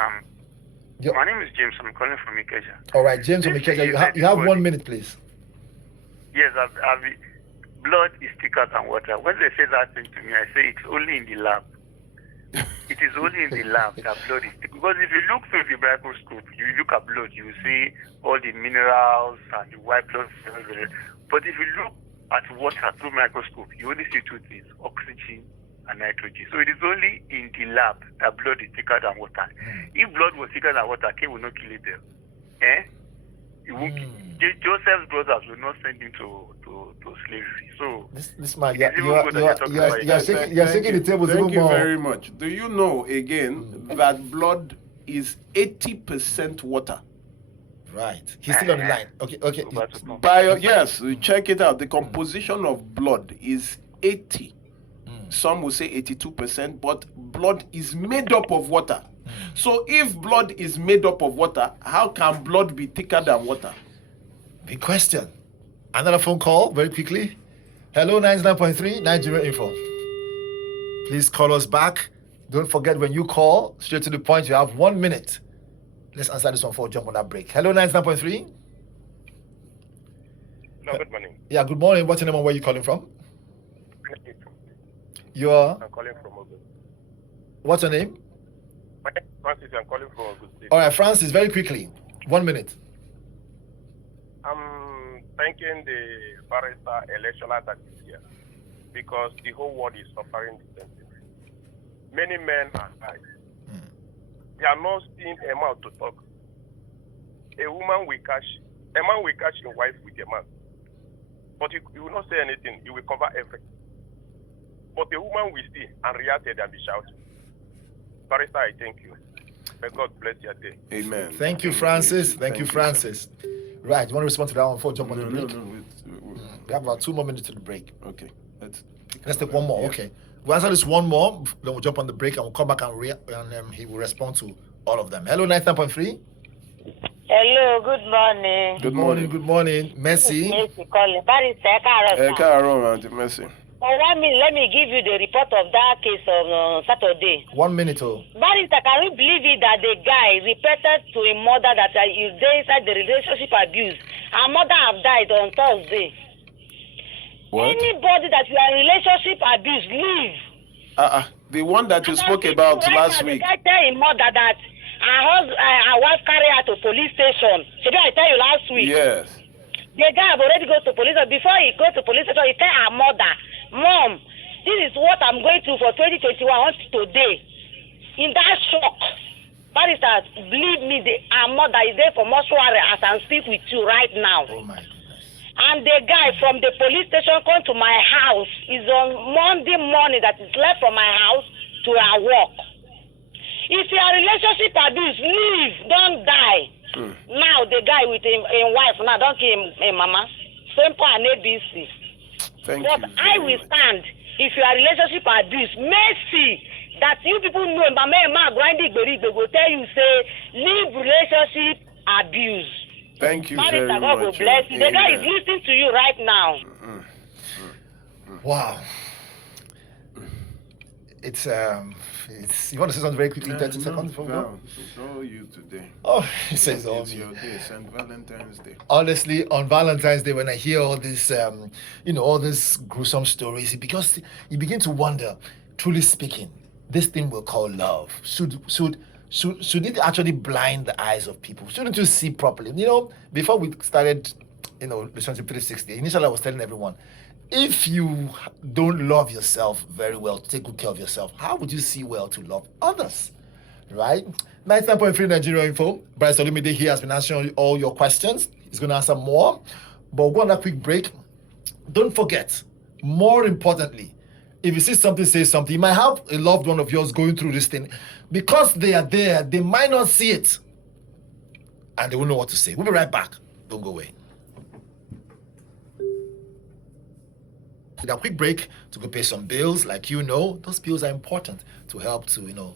My name is James. I'm calling from Ikeja. All right, James from Ikeja. You have 1 minute, please. Yes, blood is thicker than water. When they say that thing to me, I say it's only in the lab. It is only in the lab that blood is thick. Because if you look through the microscope, you look at blood, you see all the minerals and the white blood cells. But if you look at water through microscope, you only see 2 things: oxygen and nitrogen. So it is only in the lab that blood is thicker than water. If blood was thicker than water, Cain will not kill Abel. Joseph's brothers will not send him to slavery. So this man, you're shaking the table. Thank you very much. Do you know again that blood is 80% water? Right. He's still on the line. Okay. Yes, check it out. The composition of blood is 80 some will say 82%, but blood is made up of water. So if blood is made up of water, how can blood be thicker than water? Big question. Another phone call, very quickly. Hello, 99.3, Nigeria Info. Please call us back. Don't forget, when you call, straight to the point, you have 1 minute. Let's answer this one before we jump on that break. Hello, 99.3. No, good morning. Yeah, good morning. What's your name and where are you calling from? You're... I'm calling from Ogun. What's your name? My name is Francis. I'm calling from Ogun State. All right, Francis, very quickly. 1 minute. I'm thanking the barrister electoral that is here because the whole world is suffering the same thing. Many men are dying. They are not seeing a mouth to talk. A man will catch a wife with a man. But you will not say anything. You will cover everything. But a woman will see and react and be shouting. Barrister, I thank you. May God bless your day. Amen. Thank you, Francis. Thank you, Francis. Right, you want to respond to that one before we jump on the break? We have about 2 more minutes to the break. Okay. Let's take one more. Yeah. Okay. We'll answer this one more, then we'll jump on the break and we'll come back and he will respond to all of them. Hello, 99.3. Hello, good morning. Good morning. Good morning. Messi. Messi calling. Barrister, Mercy. let me give you the report of that case on Saturday. 1 minute. Barrister, can you believe it that the guy reported to a mother that is there inside the relationship abuse? Her mother have died on Thursday. What? Anybody that you are in relationship abuse, leave. The one that you spoke about last week. The guy tell his mother that her wife carry her to police station. Should I tell you last week? Yes. The guy have already go to police station. Before he go to police station, he tell her mother, Mom, this is what I'm going through for 2021 today. In that shock, barrister, believe me, her mother is there for mortuary as I speak with you right now. Oh my goodness. And the guy from the police station come to my house. Is on Monday morning that is left from my house to her work. If your relationship abuse, leave, don't die. Now the guy with his wife, now don't kill him, mama. Simple and ABC. Thank but you. I will stand if your relationship abuse. Mercy that you people know, mama, grinding, go tell you, say, leave relationship abuse. Thank you Barrister, very God much. will bless you. The guy is listening to you right now. Wow. It's you want to say something very quickly, 30 seconds before we go? It's all you today. Oh, he says all It's me. your day, St. Valentine's Day. Honestly, on Valentine's Day, when I hear all this, all these gruesome stories, because you begin to wonder, truly speaking, this thing we'll call love, should it actually blind the eyes of people? Shouldn't you see properly? Before we started, Relationship 360, initially I was telling everyone, if you don't love yourself very well, to take good care of yourself, how would you see well to love others? Right? 99.3 Nigeria Info. Bryce Olumide here has been answering all your questions. He's going to answer more. But we'll go on a quick break. Don't forget, more importantly, if you see something, say something. You might have a loved one of yours going through this thing. Because they are there, they might not see it. And they won't know what to say. We'll be right back. Don't go away. With a quick break to go pay some bills. Those bills are important to help to,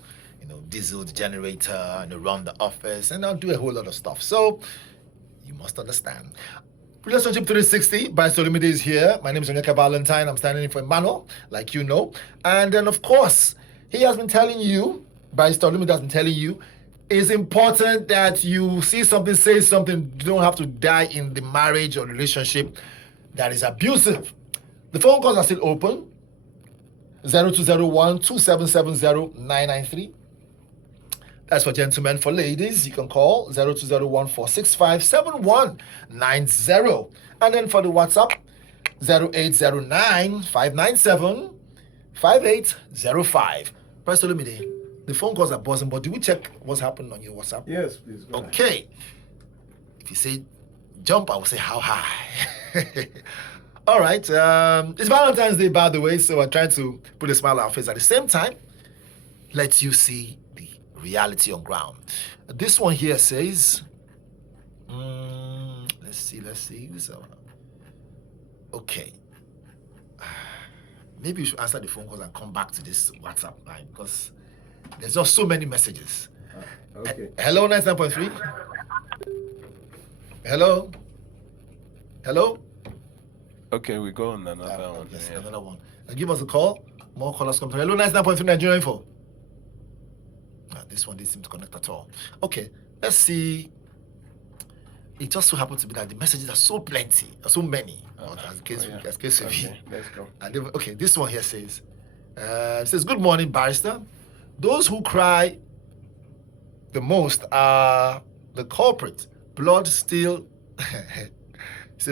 diesel the generator and run the office and do a whole lot of stuff. So you must understand. Relationship 360 by Solomide is here. My name is Onyeka Valentine. I'm standing in for Emmanuel, And then, of course, he has been telling you, Barrister Olumide has been telling you, it's important that you see something, say something. You don't have to die in the marriage or relationship that is abusive. The phone calls are still open. 0201-2770-993. That's for gentlemen. For ladies, you can call 0201-465-7190. And then for the WhatsApp, 0809-597-5805. Pastor Olumide, the phone calls are buzzing, but do we check what's happening on your WhatsApp? Yes, please. Go ahead. Okay. If you say jump, I will say how high. All right. It's Valentine's Day, by the way, so I'm trying to put a smile on our face. At the same time, let you see the reality on ground. This one here says, let's see. Okay. maybe you should answer the phone calls and come back to this WhatsApp line because there's just so many messages. Okay. Hello, 99.3. Hello. Hello. Okay, we go on another one. Yes, Yeah. another one. Give us a call. More callers come through. Hello, 99.3 Nigeria Info. This one didn't seem to connect at all. Okay, let's see. It just so happened to be that the messages are so plenty, so many. As case will be. Okay, let's go. Okay, this one here says, good morning, barrister. Those who cry the most are the culprit. Blood still,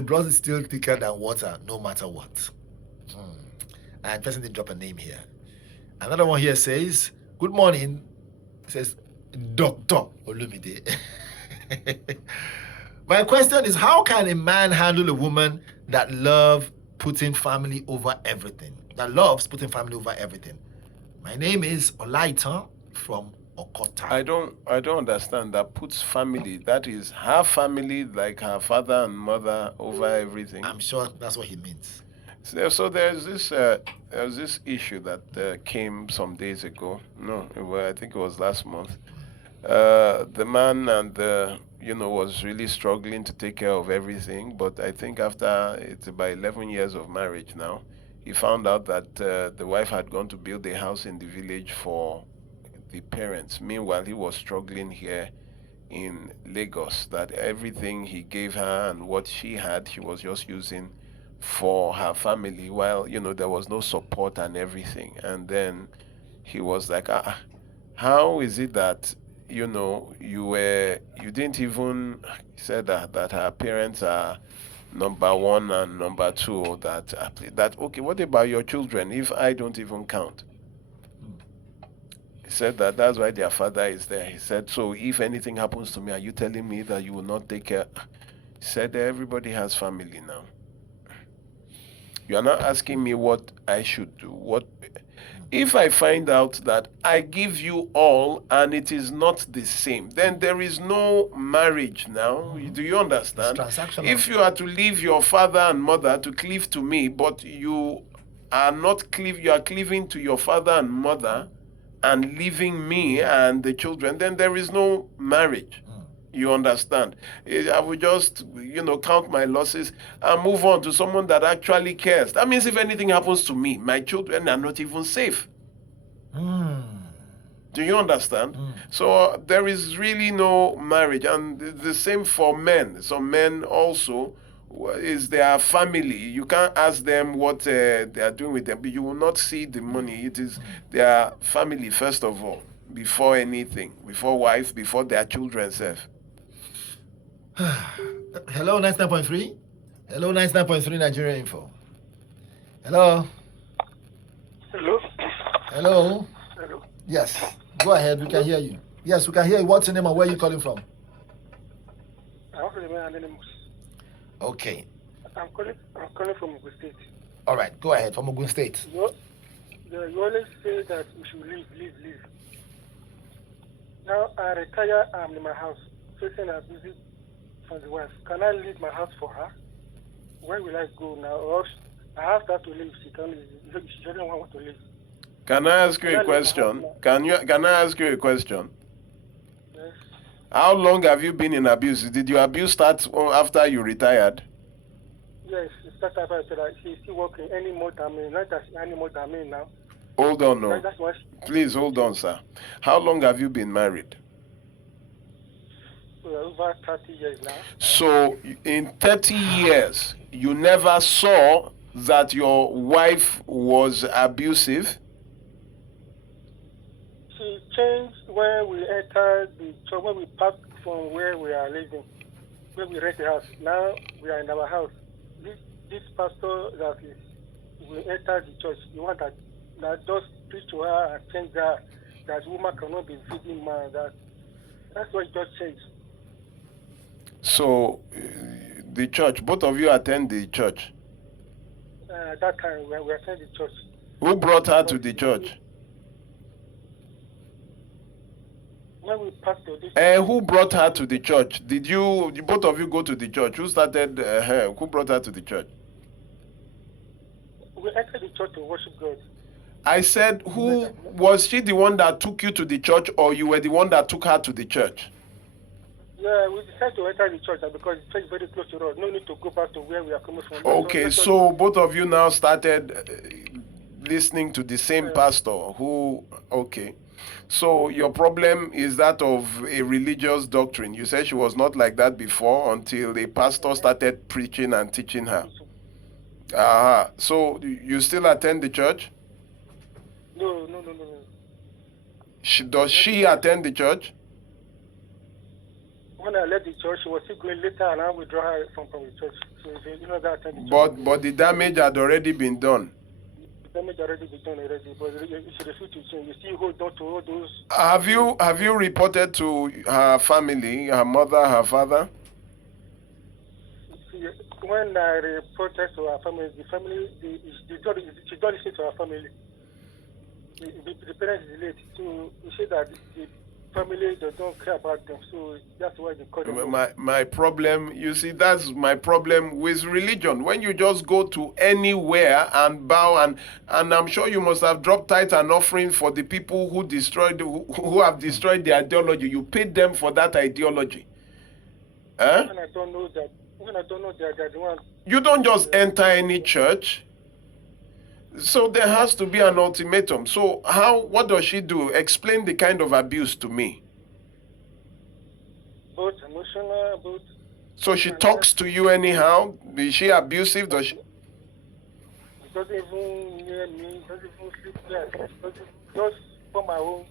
blood is still thicker than water, no matter what. And person didn't drop a name here. Another one here says, good morning. It says, Dr. Olumide. My question is, how can a man handle a woman that loves putting family over everything? My name is Olaita from Okota. I don't understand. That puts family, that is her family, like her father and mother, over everything. I'm sure that's what he means. So there's this issue that came some days ago. No, I think it was last month. The man and was really struggling to take care of everything. But I think after it's about 11 years of marriage now, he found out that the wife had gone to build a house in the village for the parents. Meanwhile, he was struggling here in Lagos. That everything he gave her and what she had, she was just using for her family, while there was no support and everything. And then he was like, how is it that you didn't even, he said that her parents are number one and number two, that okay, what about your children if I don't even count? He said that's why their father is there. He said, so if anything happens to me, are you telling me that you will not take care? He said, everybody has family now. You are not asking me what I should do. If I find out that I give you all and it is not the same, then there is no marriage now. Do you understand? It's transactional. If you are to leave your father and mother to cleave to me, but you are cleaving to your father and mother and leaving me and the children, then there is no marriage. You understand? I will just, count my losses and move on to someone that actually cares. That means if anything happens to me, my children are not even safe. Do you understand? So there is really no marriage. And the same for men. Some men also is their family. You can't ask them what they are doing with them, but you will not see the money. It is their family first of all, before anything, before wife, before their children self. Hello, 99.3. Hello, 99.3 Nigeria Info. Hello. Hello. Hello. Hello. Yes. Go ahead. We can hear you. Yes, we can hear you. What's your name and where are you calling from? I want to remain anonymous. Okay. I'm calling from Ogun State. All right. Go ahead. From Ogun State. You always say that we should leave. Now I retire. I'm in my house, facing a visit from the wife. Can I leave my house for her? Where will I go now? Or I have her to leave. She doesn't want to leave. Can I ask you a question? Can I ask you a question? Yes. How long have you been in abuse? Did your abuse start after you retired? Yes, it started after that. She's still working any more than me. Not that any more than me now. Hold on, no. That's why Please hold on, sir. How long have you been married? we're over 30 years now. So in 30 years, you never saw that your wife was abusive? She changed when we entered the church, when we parked from where we are living, when we rent a house. Now we are in our house. This pastor that we entered the church, the one that just preach to her and change her, that woman cannot be feeding man. That's what just changed. So the church, both of you attend the church? At that time, we attended the church. Who brought her to the church? When we passed to this, Who brought her to the church? Did both of you go to the church? Who started her? Who brought her to the church? we entered the church. church to worship God. I said, who was she the one that took you to the church, or you were the one that took her to the church? Yeah, we decided to enter the church because the church is very close to us. No need to go back to where we are coming from. Okay, so both of you now started listening to the same pastor who, okay. So your problem is that of a religious doctrine. You said she was not like that before until a pastor started preaching and teaching her. So you still attend the church? No. Does she attend the church? When I left the church, she was still going later, and I withdraw her from the church. So you know that attend the church. But the damage had already been done. The damage already been done already, but she refused to change. You still hold on to all those. Have you reported to her family, her mother, her father? When I reported to her family, she don't listen to her family. The parents is late, so we say that the family they don't care about them, so that's why they call them. My problem, you see, that's my problem with religion. When you just go to anywhere and bow, and I'm sure you must have dropped tithe and offering for the people who have destroyed the ideology. You paid them for that ideology. Huh? When I don't know that they're the one. You don't just enter any church. So there has to be an ultimatum. So what does she do? Explain the kind of abuse to me. Both emotional, both. So she talks to you anyhow? Is she abusive? Does she? She doesn't even near me, doesn't even sleep there. Just for my own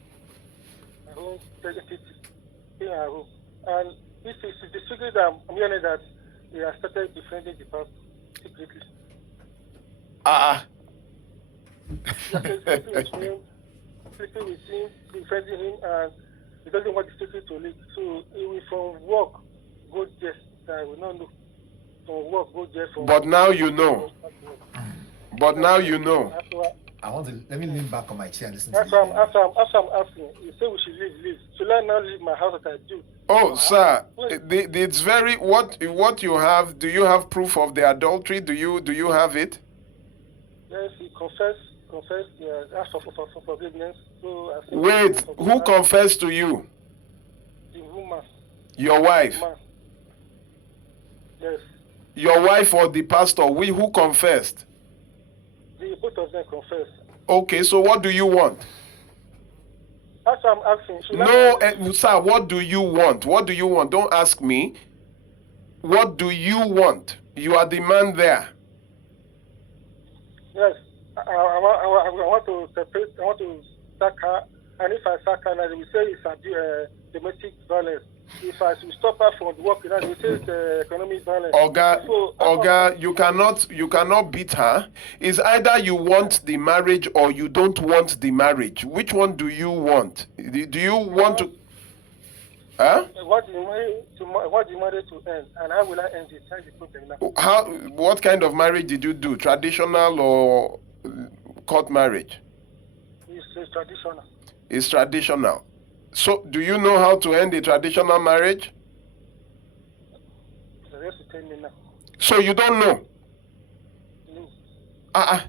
identity in her home. And this is the secret that I'm hearing that they have started defending the pastor secretly. Sleeping with him, defending him, and he doesn't want the secret to leak. So he will from work go there. I will not know. From work go there. But now you know. But now you know. Let me lean back on my chair and listen to After I'm asking, you say we should leave. Should I now leave my house that I do? Oh, sir, it's very what you have. Do you have proof of the adultery? Do you have it? Yes, he confessed. Asked for forgiveness. So I said, wait, who confessed to you? The woman. Your wife. Woman. Yes. Your wife or the pastor? Who confessed? Both of them confessed. Okay, so what do you want? That's what I'm asking. No, sir, what do you want? What do you want? Don't ask me. What do you want? You are the man there. Yes, I want to separate. I want to sack her, and if I sack her, they will say it's domestic violence. If I should stop her from working, they will say it's economic violence. Oga, you cannot beat her. It's either you want the marriage or you don't want the marriage. Which one do you want? Do you want to? Huh? What the marriage to end, and how will I end it? That's the problem now. What kind of marriage did you do? Traditional or court marriage? It's traditional. It's traditional. So, do you know how to end a traditional marriage? The rest will tell me now. So you don't know? No.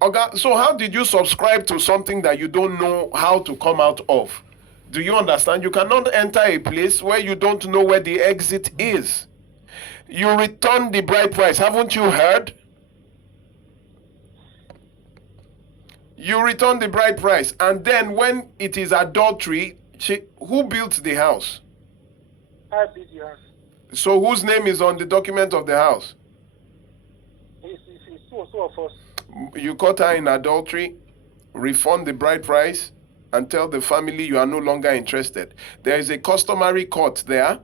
Okay, so how did you subscribe to something that you don't know how to come out of? Do you understand? You cannot enter a place where you don't know where the exit is. You return the bride price. Haven't you heard? You return the bride price, and then when it is adultery, who built the house? I built the house. So whose name is on the document of the house? It's two of us. You caught her in adultery, refund the bride price, and tell the family you are no longer interested. There is a customary court there.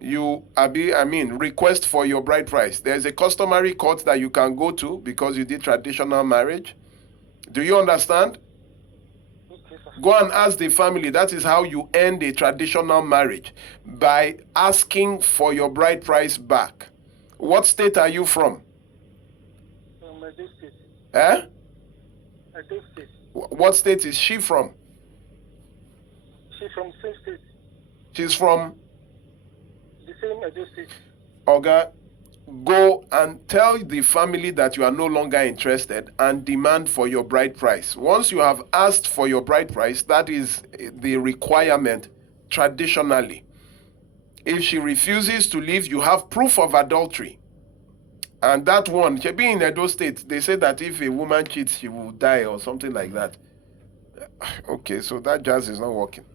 Request for your bride price. There is a customary court that you can go to because you did traditional marriage. Do you understand? Okay, sir. Go and ask the family. That is how you end a traditional marriage, by asking for your bride price back. What state are you from? Edo State. Edo State. What state is she from? She's from the same state. She's from? The same Edo State. Oga, go and tell the family that you are no longer interested and demand for your bride price. Once you have asked for your bride price, that is the requirement traditionally. If she refuses to leave, you have proof of adultery. And that one, being in Edo State, they say that if a woman cheats, she will die or something like that. Okay, so that jazz is not working.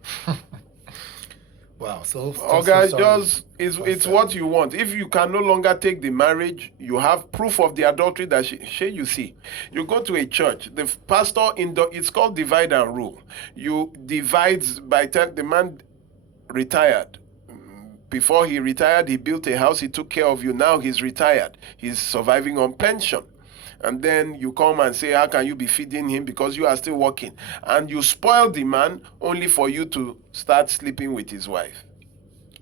Wow. So guys, it's what you want. If you can no longer take the marriage, you have proof of the adultery that you see. You go to a church, the pastor it's called divide and rule. You divide by time the man retired. Before he retired, he built a house, he took care of you. Now he's retired. He's surviving on pension. And then you come and say, how can you be feeding him because you are still working? And you spoil the man only for you to start sleeping with his wife.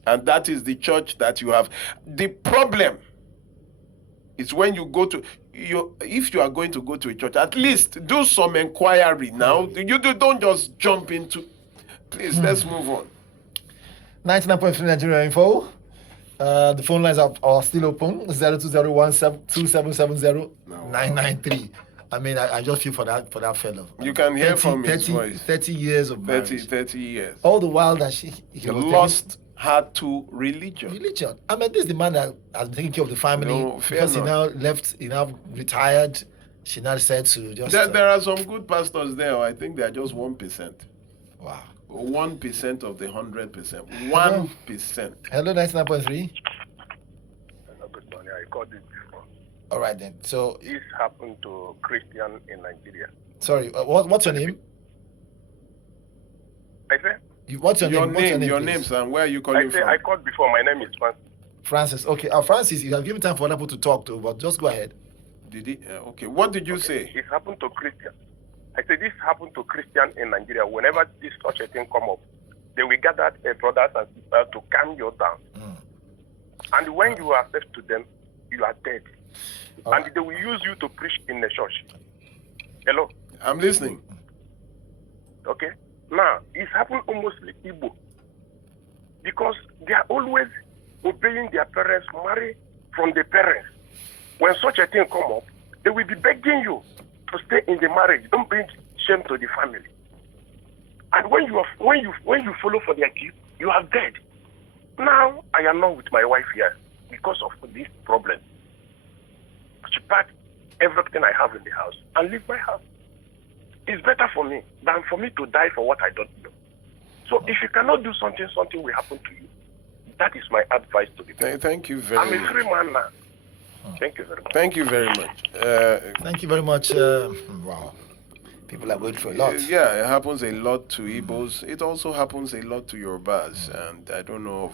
And that is the church that you have. The problem is when you go to, if you are going to go to a church, at least do some inquiry now. Don't just jump into, please, let's move on. 99.3 Nigeria Info. The phone lines are still open. 0201-2770-993. I mean, I just feel for that fellow. You can hear from his voice. 30 years of marriage. 30 years. All the while that he was lost her to religion. I mean, this is the man that has been taking care of the family. No, because he now retired. She now said to just... There are some good pastors there. I think they are just 1%. Wow. 1% of the 100%. 1%. Hello, 99.3. Hello, good morning. I called it before. All right then. So this happened to Christian in Nigeria. Sorry, what's your name? I said. What's your name? What's your name, sir. Where are you calling from? I called before. My name is Francis. Francis. Okay. Francis, you have given time for other people to talk to, but just go ahead. Did he? Okay. What did you say? It happened to Christian. I said this happened to Christian in Nigeria. Whenever this such a thing come up, they will gather brothers and sisters to calm you down. And when you are left to them, you are dead. And they will use you to preach in the church. Hello? I'm listening. Okay? Now, it's happened almost like Igbo. Because they are always obeying their parents, marry from the parents. When such a thing come up, they will be begging you to stay in the marriage. Don't bring shame to the family. And when you follow for their kids, you are dead. Now I am not with my wife here because of this problem. She packed everything I have in the house and leave my house. It's better for me than for me to die for what I don't know. So if you cannot do something will happen to you. That is my advice to the people. Thank you very much. I'm a free man now. Thank you very much. Thank you very much. Thank you very much. Wow. People are going through a lot. Yeah, it happens a lot to Igbos. It also happens a lot to Yorubas. And I don't know if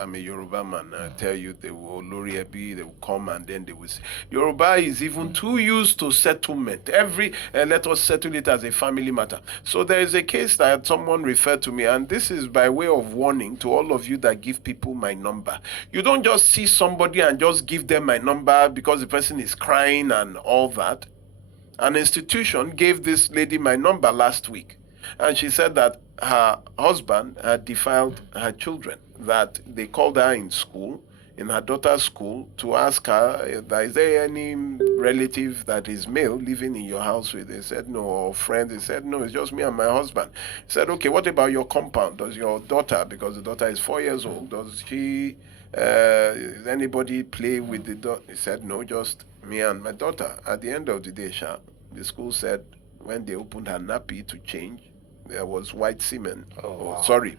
I'm a Yoruba man. I tell you, they will Lori Ebi, they will come and then they will say, Yoruba is even too used to settlement. Let us settle it as a family matter. So there is a case that someone referred to me, and this is by way of warning to all of you that give people my number. You don't just see somebody and just give them my number because the person is crying and all that. An institution gave this lady my number last week, and she said that her husband had defiled her children, that they called her in school, in her daughter's school, to ask her, is there any relative that is male living in your house with? They said no, or friend. They said no, it's just me and my husband. He said, okay, what about your compound? Does your daughter, because the daughter is 4 years old, does she, does anybody play with the daughter? He said no, just me and my daughter. At the end of the day, the school said when they opened her nappy to change, there was white semen,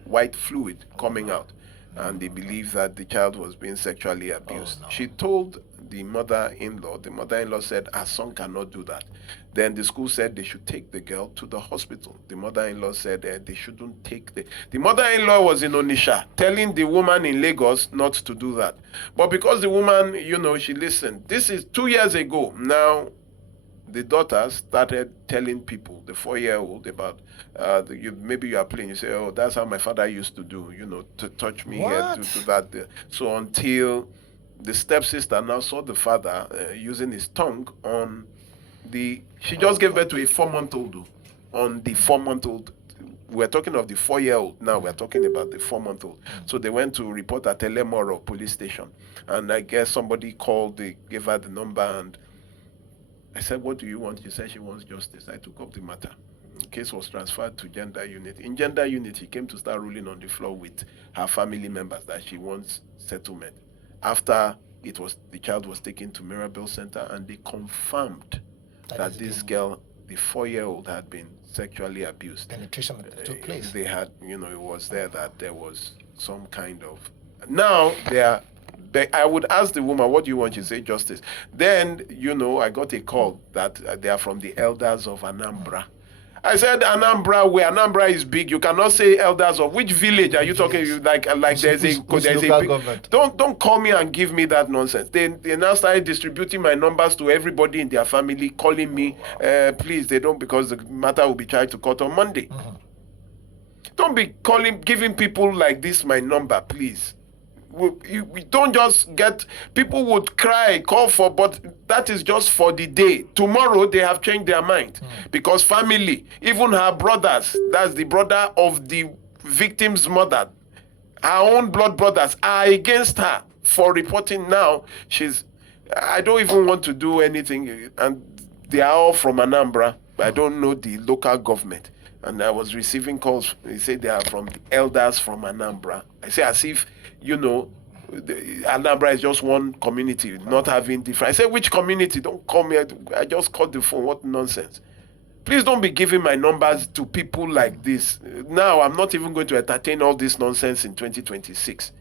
white fluid coming out. And they believe that the child was being sexually abused. She told the mother-in-law. The mother-in-law said, her son cannot do that. Then the school said they should take the girl to the hospital. The mother-in-law said they shouldn't take the mother-in-law was in Onisha, telling the woman in Lagos not to do that. But because the woman, she listened. This is 2 years ago. Now, the daughter started telling people, the 4-year-old, about maybe you are playing. You say, oh, that's how my father used to do, to touch me here, to do that. So until the stepsister now saw the father using his tongue on she just gave birth to a 4-month-old, on the 4-month-old we're talking of the 4-year-old. Now we're talking about the 4-month-old. So they went to report at Elemoro police station. And I guess somebody called, they gave her the number, and I said, what do you want? She said she wants justice. I took up the matter. The case was transferred to gender unit. In gender unit, she came to start rolling on the floor with her family members that she wants settlement. After the child was taken to Mirabel Center, and they confirmed that this girl, the 4-year-old, had been sexually abused. Penetration took place. They had, it was there that there was some kind of. Now I would ask the woman, what do you want? She say justice. Then, I got a call that they are from the elders of Anambra. I said, Anambra, where Anambra is big, you cannot say elders of which village are you talking? Like there's a government. Don't call me and give me that nonsense. They now started distributing my numbers to everybody in their family, calling me, please, they don't, because the matter will be tried to court on Monday. Don't be giving people like this my number, please. We don't just get, people would cry, call for, but that is just for the day. Tomorrow they have changed their mind because family, even her brothers, that's the brother of the victim's mother, her own blood brothers are against her for reporting. Now I don't even want to do anything, and they are all from Anambra. I don't know the local government. And I was receiving calls. They say they are from the elders from Anambra. I say as if, Anambra is just one community, not having different. I say, which community? Don't call me. I just called the phone. What nonsense. Please don't be giving my numbers to people like this. Now, I'm not even going to entertain all this nonsense in 2026.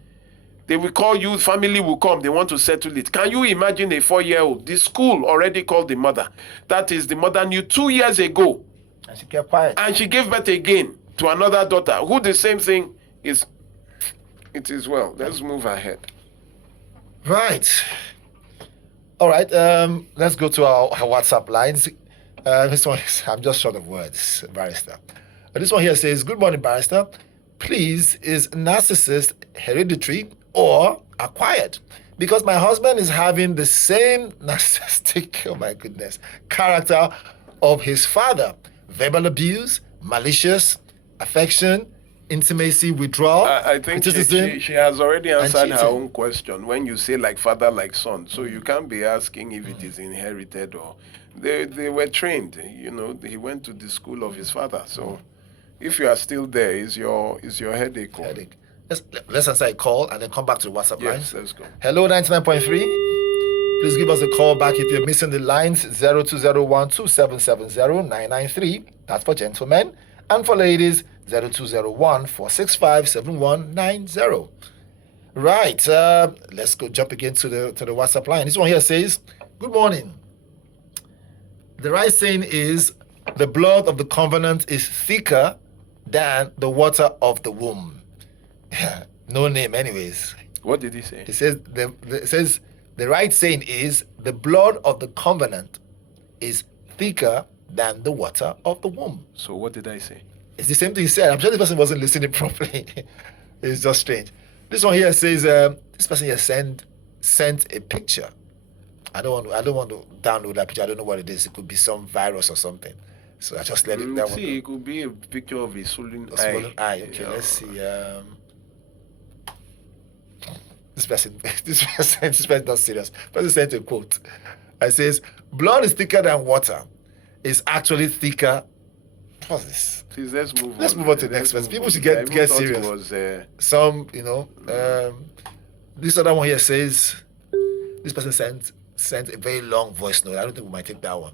They will call you, family will come, they want to settle it. Can you imagine a 4-year-old? The school already called the mother. That is, the mother knew 2 years ago. And she kept quiet. And she gave birth again to another daughter, who the same thing is. It is well. Let's move ahead. Right. All right. Let's go to our WhatsApp lines. This one is, I'm just short of words, Barrister. This one here says, good morning, Barrister. Please, is narcissist hereditary or acquired? Because my husband is having the same narcissistic, oh my goodness, character of his father. Verbal abuse, malicious, affection, intimacy, withdrawal. I think she has already answered her own question when you say like father, like son. So you can't be asking if it is inherited or they were trained. He went to the school of his father. So if you are still there, is your headache? Let's answer a call and then come back to the WhatsApp lines. Yes, let's go. Hello, 99.3. Please give us a call back if you're missing the lines. 0201-2770-993. That's for gentlemen. And for ladies, 0201-465-7190. Right. Let's go jump again to the WhatsApp line. This one here says, good morning. The right saying is, the blood of the covenant is thicker than the water of the womb. No name anyways. What did he say? It says the right saying is, the blood of the covenant is thicker than the water of the womb. So what did I say? It's the same thing he said. I'm sure this person wasn't listening properly. It's just strange. This one here says, this person here sent a picture. I don't want to download that picture. I don't know what it is. It could be some virus or something. So I just let it. It could be a picture of a swollen eye. Okay, yeah. Let's see. This person not serious. This person sent a quote. It says, blood is thicker than water. It's actually thicker. What's this? Please, let's move on. Let's move on to the next person. People should get serious. This other one here says, this person sent a very long voice note. I don't think we might take that one.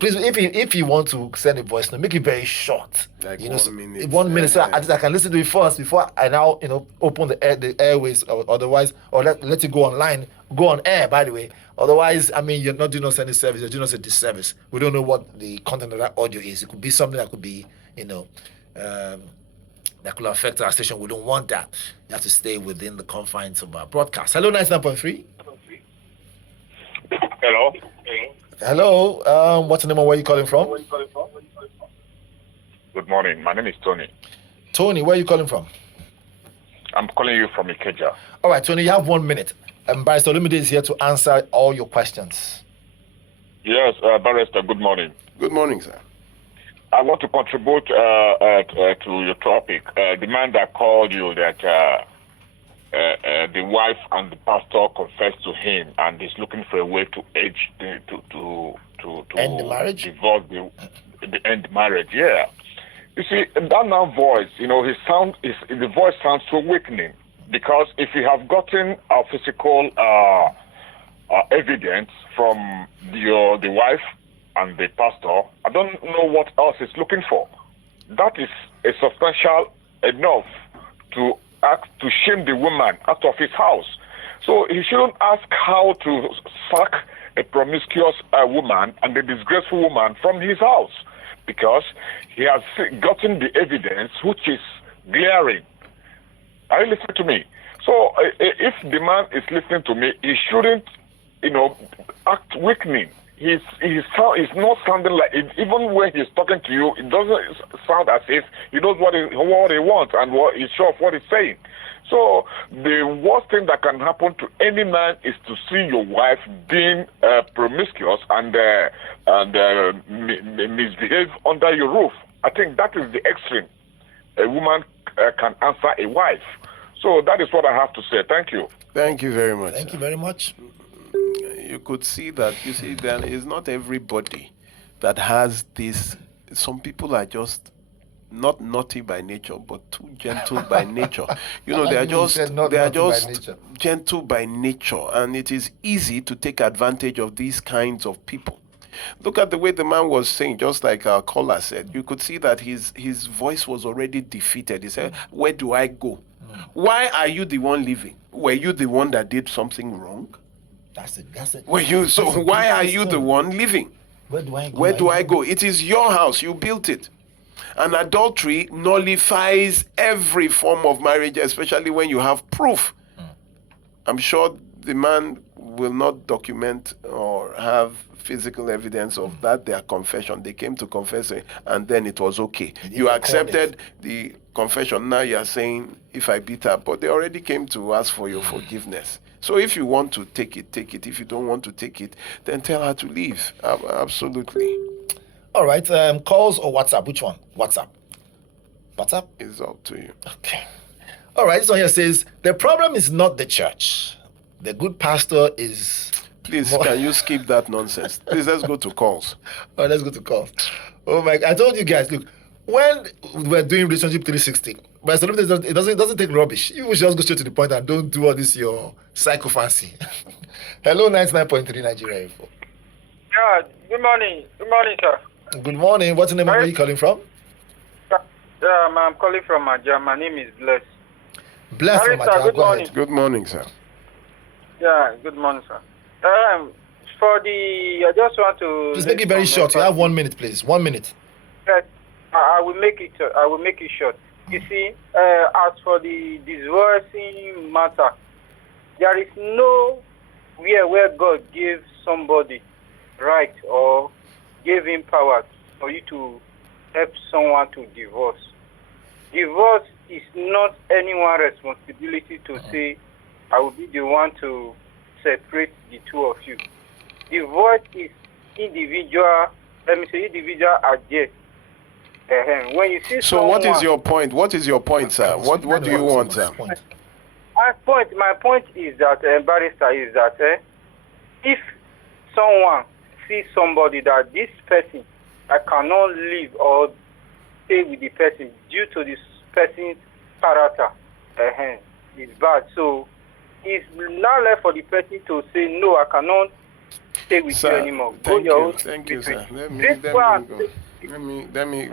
Please, if you want to send a voice note, make it very short. Like 1 minute. 1 minute, so I can listen to it first before I now open the airways. Or otherwise, or let it go online, go on air. By the way, otherwise, you're not doing us any service. You're doing us a disservice. We don't know what the content of that audio is. It could be something that could be, that could affect our station. We don't want that. You have to stay within the confines of our broadcast. Hello, 99.3. Hello. Hello. What's the name and where are you calling from? Good morning. My name is Tony. Tony, where are you calling from? I'm calling you from Ikeja. All right, Tony, you have 1 minute. Barrister Olumide is here to answer all your questions. Yes, Barrister, good morning. Good morning, sir. I want to contribute to your topic. The man that called you that the wife and the pastor confessed to him and is looking for a way to end the marriage, divorce the end marriage. Yeah, you see that man voice. You know, the voice sounds so weakening, because if you have gotten a physical evidence from the wife and the pastor, I don't know what else he's looking for. That is a substantial enough to act to shame the woman out of his house. So he shouldn't ask how to sack a promiscuous woman and a disgraceful woman from his house, because he has gotten the evidence which is glaring. Are you listening to me? So if the man is listening to me, he shouldn't, act weakening. He's not sounding like it. Even when he's talking to you, it doesn't sound as if he knows what he wants and what he's sure of what he's saying. So the worst thing that can happen to any man is to see your wife being promiscuous and misbehave under your roof. I think that is the extreme a woman can answer a wife. So that is what I have to say. Thank you. Thank you very much. Thank you very much. You could see that. You see, then it's not everybody that has this. Some people are just not naughty by nature, but too gentle by nature. They are just gentle by nature, and it is easy to take advantage of these kinds of people. Look at the way the man was saying, just like our caller said. You could see that his voice was already defeated. He said, "Where do I go? Why are you the one leaving? Were you the one that did something wrong? That's it. Were you? So why are you the one leaving? Where do I go? Where do I go? It is your house. You built it. And adultery nullifies every form of marriage, especially when you have proof. I'm sure the man will not document or have physical evidence of that, their confession. They came to confess it, and then it was okay. You accepted the confession. Now you are saying, if I beat her, but they already came to ask for your forgiveness. So if you want to take it, take it. If you don't want to take it, then tell her to leave. Absolutely. All right. Calls or WhatsApp? Which one? WhatsApp. WhatsApp? It's up to you. Okay. All right. This one here says, the problem is not the church. The good pastor is... Please, can you skip that nonsense? Please, let's go to calls. Oh, let's go to calls. Oh my! I told you guys. Look, when we're doing relationship 360, but it doesn't take rubbish. You should just go straight to the point and don't do all this your psycho fancy. Hello, 99.3 Nigeria Info. Yeah. Good morning. Good morning, sir. Good morning. What's the name of where you calling from? Yeah, I'm calling from Aja. My name is Bless. Bless from Aja. Good Go morning. ahead. Good morning, sir. Yeah. Good morning, sir. I just want to. Please make it very short. You have 1 minute, please. 1 minute. Yes, I will make it. I will make it short. You see, as for the divorcing matter, there is nowhere where God gave somebody right or gave him power for you to help someone to divorce. Divorce is not anyone's responsibility to say, I will be the one to separate the two of you. Divorce is individual. Let me say individual adjust. When you see so, what is your point? What is your point, sir? What do you want, sir? My point is that, barrister, is that if someone sees somebody that this person I cannot live or stay with the person due to this person's character, is bad. So it's now left for the person to say, no, I cannot stay with you anymore. Thank you, sir. Let me.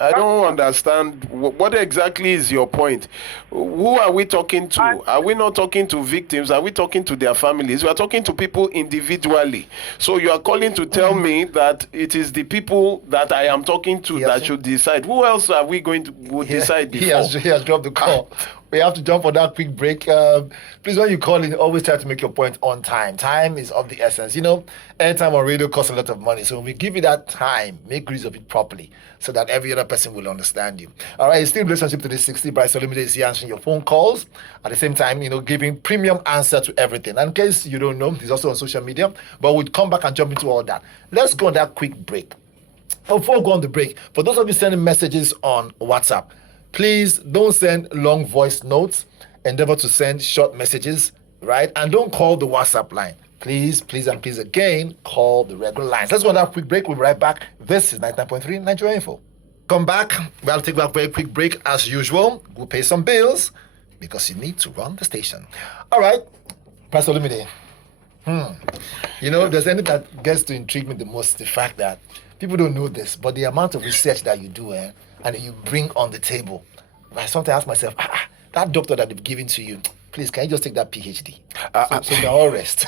I don't understand. What exactly is your point? Who are we talking to? Are we not talking to victims? Are we talking to their families? We are talking to people individually. So you are calling to tell me that it is the people that I am talking to that should decide. Who else are we going to decide before? He has dropped the call. We have to jump on that quick break. Please, when you call in, always try to make your point on time. Time is of the essence. Airtime on radio costs a lot of money. So when we give you that time, make use of it properly so that every other person will understand you. All right, it's still Relationship 360. Bryce Olumide is here answering your phone calls. At the same time, giving premium answer to everything. And in case you don't know, he's also on social media. But we'll come back and jump into all that. Let's go on that quick break. Before we go on the break, for those of you sending messages on WhatsApp, please don't send long voice notes. Endeavor to send short messages, right? And don't call the WhatsApp line. Please, please, and please again, call the regular lines. Let's go on that quick break. We'll be right back. This is 99.3 Nigeria Info. Come back. We'll take a very quick break as usual. We'll pay some bills because you need to run the station. All right, Pastor Lumide. You know, if there's anything that gets to intrigue me the most, the fact that people don't know this, but the amount of research that you do and you bring on the table. I sometimes ask myself, that doctor that they've given to you, please, can you just take that PhD? So we can all rest.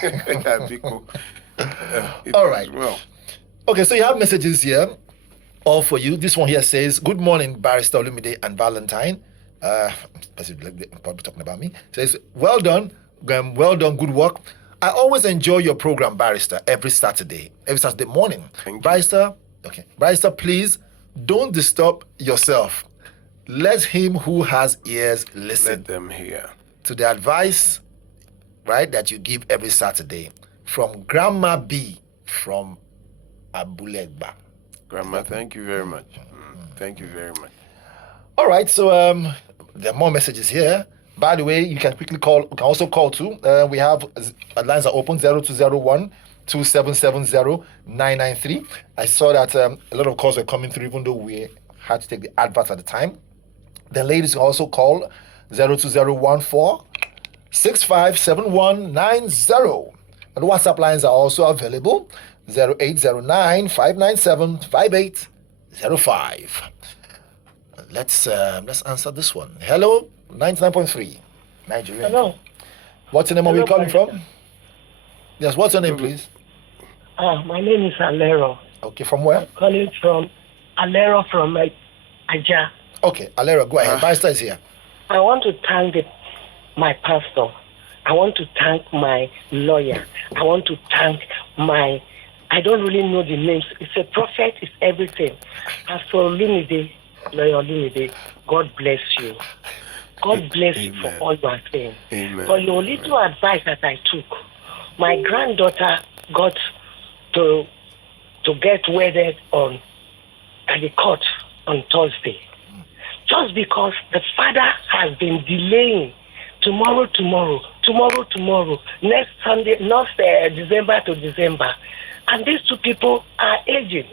All right. Well. Okay, so you have messages here, all for you. This one here says, good morning, Barrister Olumide and Valentine. Probably talking about me. It says, well done, good work. I always enjoy your program, Barrister, every Saturday morning. Barrister, please don't disturb yourself. Let him who has ears listen. Let them hear. To the advice, right, that you give every Saturday from Grandma B from Abulegba. Grandma, thank you very much. Thank you very much. All right, so there are more messages here. By the way, you can quickly call. You can also call too. We have lines are open 0201 2770 993. I saw that a lot of calls were coming through, even though we had to take the adverts at the time. The ladies can also call 02014 657190. And WhatsApp lines are also available 0809 597 5805. Let's answer this one. Hello, 99.3 Nigeria. Hello. What's your name? Where are you calling from? Yes, what's your name, please? My name is Alero. Okay, from where? I'm calling from Alero from Aja. Okay, Alero, go ahead. Barrister is here. I want to thank my pastor. I want to thank my lawyer. I want to thank I don't really know the names. It's a prophet, it's everything. As for Lumide, Lawyer Lumide, God bless you. God bless you for all you are saying. Amen. For your little advice that I took, my granddaughter got to get wedded at the court on Thursday. Just because the father has been delaying tomorrow, next Sunday, next December to December. And these two people are aging,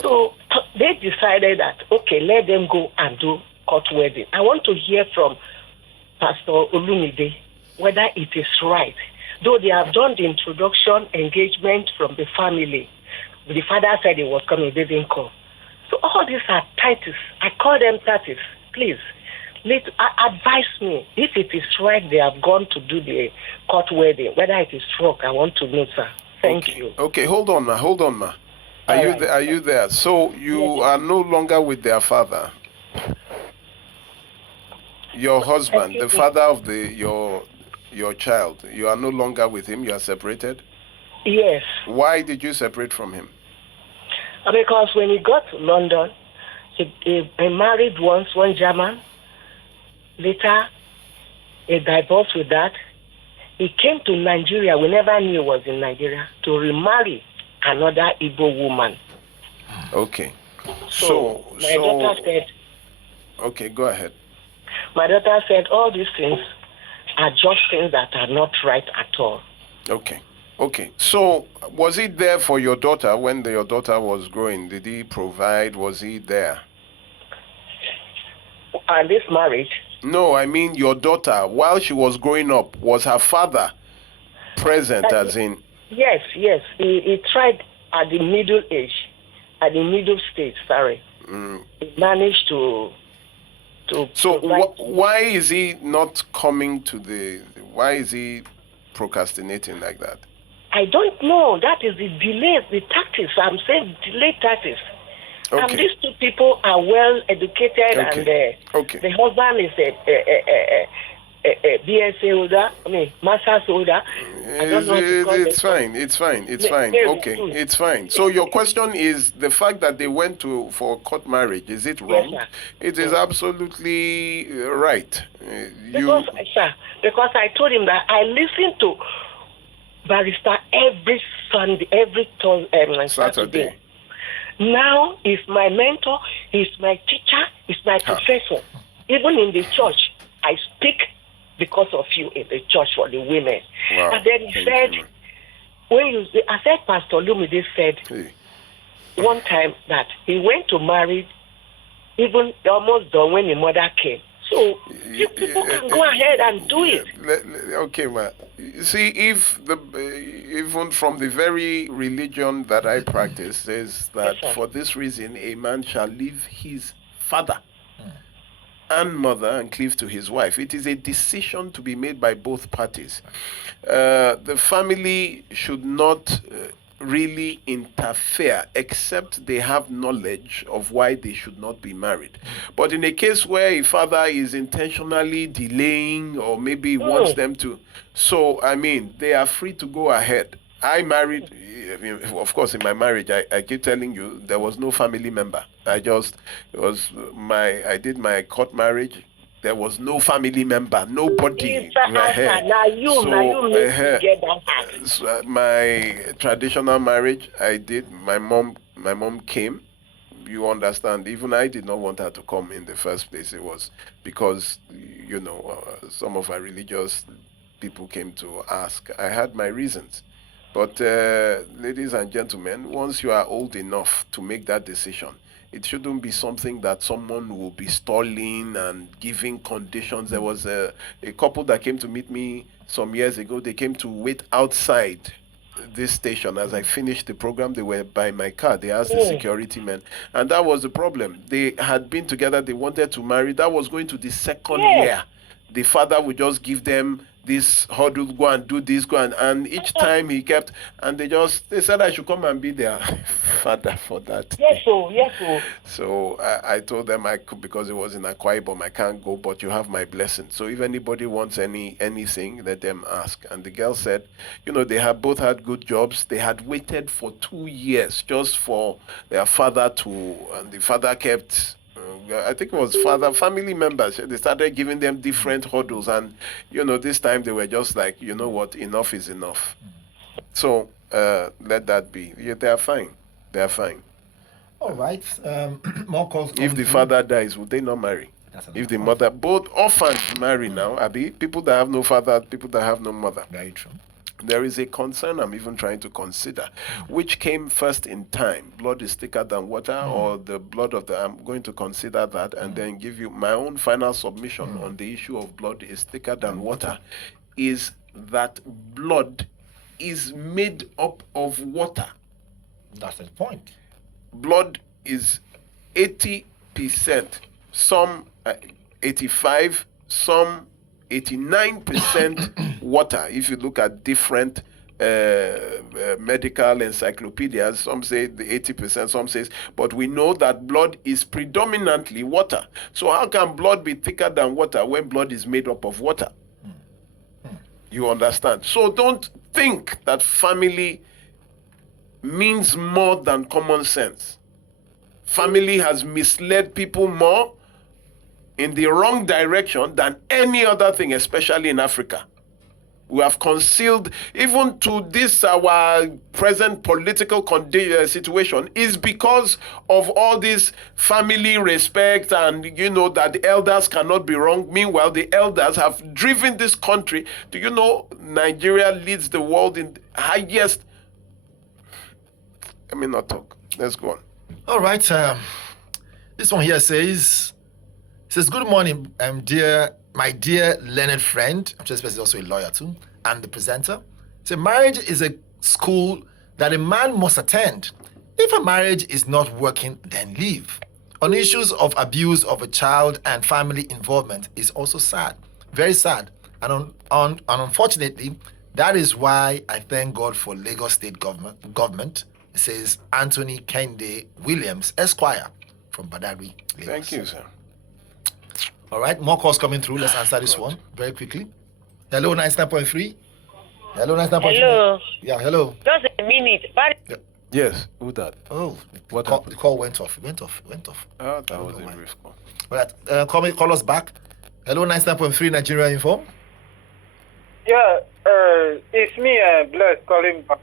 So they decided that, okay, let them go and do court wedding. I want to hear from Pastor Olumide whether it is right. Though they have done the introduction engagement from the family, the father said he was coming, they didn't come. So all these are titles. I call them titles. Please, advise me if it is right they have gone to do the court wedding. Whether it is wrong, I want to know, sir. Thank you. Okay, hold on, ma. Are you there? So you are no longer with their father? Your husband, the father of your child, you are no longer with him? You are separated? Yes. Why did you separate from him? Because when he got to London, he married once, one German. Later, he divorced with that. He came to Nigeria. We never knew he was in Nigeria to remarry another Igbo woman. Okay. So my daughter said. Okay, go ahead. My daughter said all these things are just things that are not right at all. Okay. So was he there for your daughter when your daughter was growing? Did he provide? Was he there? And this marriage? No, I mean your daughter, while she was growing up, was her father present as in? Yes. He tried at the middle stage, He managed to So why is he not coming to why is he procrastinating like that? I don't know. That is the delay, the tactics. I'm saying delay tactics. Okay. And these two people are well educated, and the husband is a BSA holder, master's holder. It's fine. Okay, it's fine. So your question is the fact that they went for court marriage, is it wrong? Yes, it is absolutely right. Because I told him that I listen to Barrister every Sunday, every Saturday. Now he's my mentor, he's my teacher, he's my professor. Even in the church, I speak because of you in the church for the women. Wow. And then he said, I said, Pastor Lumide said one time that he went to marry, even almost done when the mother came. So you people can go ahead and do it. Okay, ma. See, if even from the very religion that I practice says that for this reason a man shall leave his father and mother and cleave to his wife. It is a decision to be made by both parties. The family should not really interfere except they have knowledge of why they should not be married. But in a case where a father is intentionally delaying or maybe wants them to, so I mean, they are free to go ahead. I married, of course, in my marriage, I keep telling you, there was no family member. I did my court marriage. There was no family member, nobody. So my traditional marriage, I did. My mom came. You understand? Even I did not want her to come in the first place. It was because, some of our religious people came to ask. I had my reasons. But ladies and gentlemen, once you are old enough to make that decision, it shouldn't be something that someone will be stalling and giving conditions. There was a couple that came to meet me some years ago. They came to wait outside this station. As I finished the program, they were by my car. They asked the security men. And that was the problem. They had been together. They wanted to marry. That was going to the second year. The father would just give them this hurdle, go and do this, and each time he kept, and they said I should come and be their father for that. Yes, So I told them I could, because it was in Akwa Ibom, I can't go, but you have my blessing. So if anybody wants anything, let them ask. And the girl said, they had both had good jobs. They had waited for 2 years just for their father and the father kept, I think it was family members. They started giving them different hurdles, and this time they were just like, what, enough is enough. So let that be. Yeah, they are fine. All right. More calls. If the father dies, would they not marry? If the mother, both orphans marry now, Abi, people that have no father, people that have no mother. Very true. There is a concern I'm even trying to consider. Which came first in time? Blood is thicker than water, or the blood of the... I'm going to consider that and then give you my own final submission on the issue of blood is thicker than water, is that blood is made up of water. That's the point. Blood is 80%, some 85%, some 89% water. If you look at different medical encyclopedias, some say the 80%, some says, but we know that blood is predominantly water. So how can blood be thicker than water when blood is made up of water? You understand? So don't think that family means more than common sense. Family has misled people more in the wrong direction than any other thing, especially in Africa. We have concealed, even to this our present political situation, is because of all this family respect and that the elders cannot be wrong. Meanwhile, the elders have driven this country. Do you know Nigeria leads the world in highest? Let me not talk. Let's go on. All right. This one here says, good morning, my dear learned friend. I'm sure this person is also a lawyer too, and the presenter. Marriage is a school that a man must attend. If a marriage is not working, then leave. On issues of abuse of a child and family involvement is also sad, very sad. And unfortunately, that is why I thank God for Lagos State government. It says Anthony Kende Williams, Esquire, from Badagry, Lagos. Thank you, sir. All right, more calls coming through. Let's answer this one very quickly. Hello, 99.3. Hello, 99.3. Hello. Yeah, hello. Just a minute. Yeah. Yes, who that? Oh, What the call went off. It went off. Oh, that was a brief call. All right, call us back. Hello, 99.3 Nigeria Info. Yeah, it's me, Bless, calling back.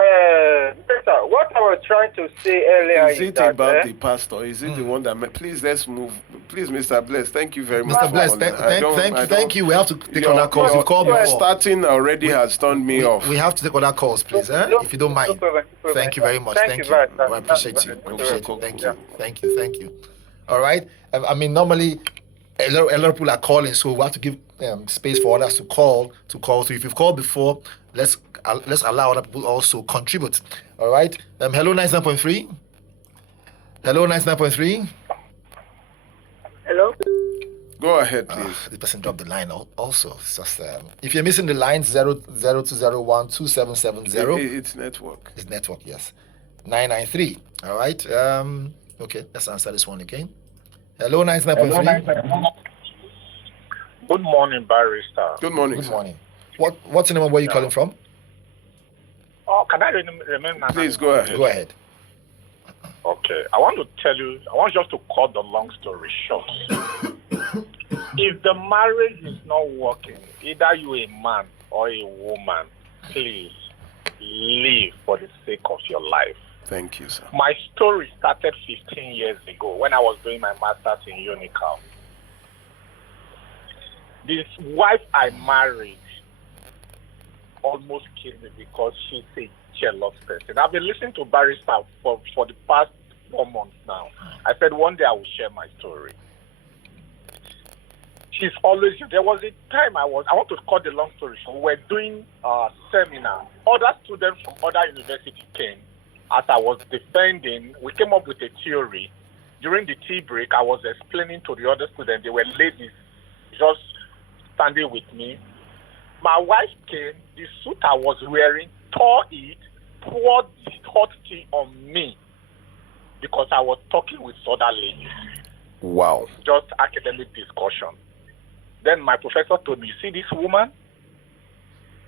Peter, what I was trying to say earlier Is it that, about the pastor? Is it the one that please let's move. Please, Mr. Bless, thank you very much. Mr. for Bless, calling. thank you. We have to take other calls. You've called before. Starting already has turned me off. We have to take other calls, please, if you don't mind. Thank you very much. Thank you. I appreciate you. Thank you. All right. I mean, normally a lot of people are calling, so we have to give space for others to call. So if you've called before, let's allow other people also contribute. All right. Hello, 99.3. Hello, 99.3. Hello? Go ahead, please. The person dropped the line also. It's just, if you're missing the line, 02012770. It's network. It's network, yes. 993. All right. Okay, let's answer this one again. Hello, 99.3. Good morning, Barrister. Good morning. Good morning. What's the name of where you're calling from? Oh, can I remember? Please go ahead. Go ahead. Okay, I want just to cut the long story short. If the marriage is not working, either you a man or a woman, please live for the sake of your life. Thank you, sir. My story started 15 years ago when I was doing my master's in Unical. This wife I married almost killed me because she's a jealous person. I've been listening to Barrister for the past 4 months now. I said one day I will share my story. She's always, there was a time I want to cut the long story short. We were doing a seminar. Other students from other universities came. As I was defending, we came up with a theory. During the tea break, I was explaining to the other students. They were ladies just standing with me. My wife came, the suit I was wearing, tore it, poured the hot tea on me because I was talking with other ladies. Wow. Just academic discussion. Then my professor told me, you see this woman?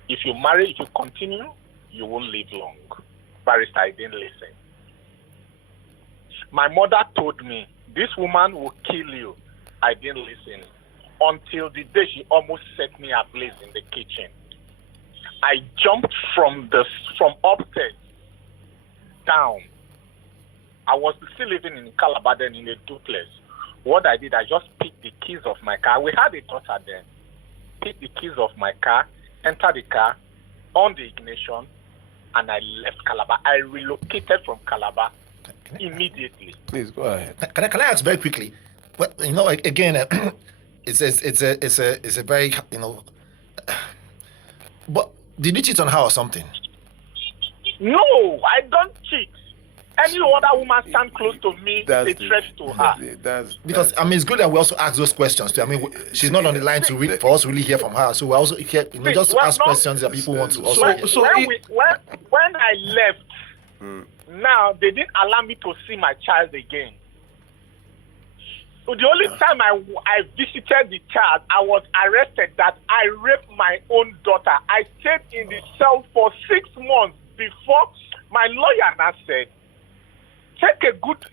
If you marry, if you continue, you won't live long. Barrister, I didn't listen. My mother told me, this woman will kill you. I didn't listen. Until the day she almost set me ablaze in the kitchen. I jumped from upstairs down. I was still living in Calabar then in a duplex. What I did, I just picked the keys of my car. We had a daughter then. Picked the keys of my car, entered the car, on the ignition, and I left Calabar. I relocated from Calabar immediately. Please go ahead. Can I ask very quickly? Well, again, it's a very But did you cheat on her or something? No, I don't cheat. Any other woman stand close to me, they threat to her. Because it's good that we also ask those questions too. I mean, she's not on the line for us to really hear from her. So we also hear, just to ask questions that people want to also hear. When I left, now they didn't allow me to see my child again. So the only time I visited the child, I was arrested that I raped my own daughter. I stayed in the cell for 6 months before my lawyer now said, take a look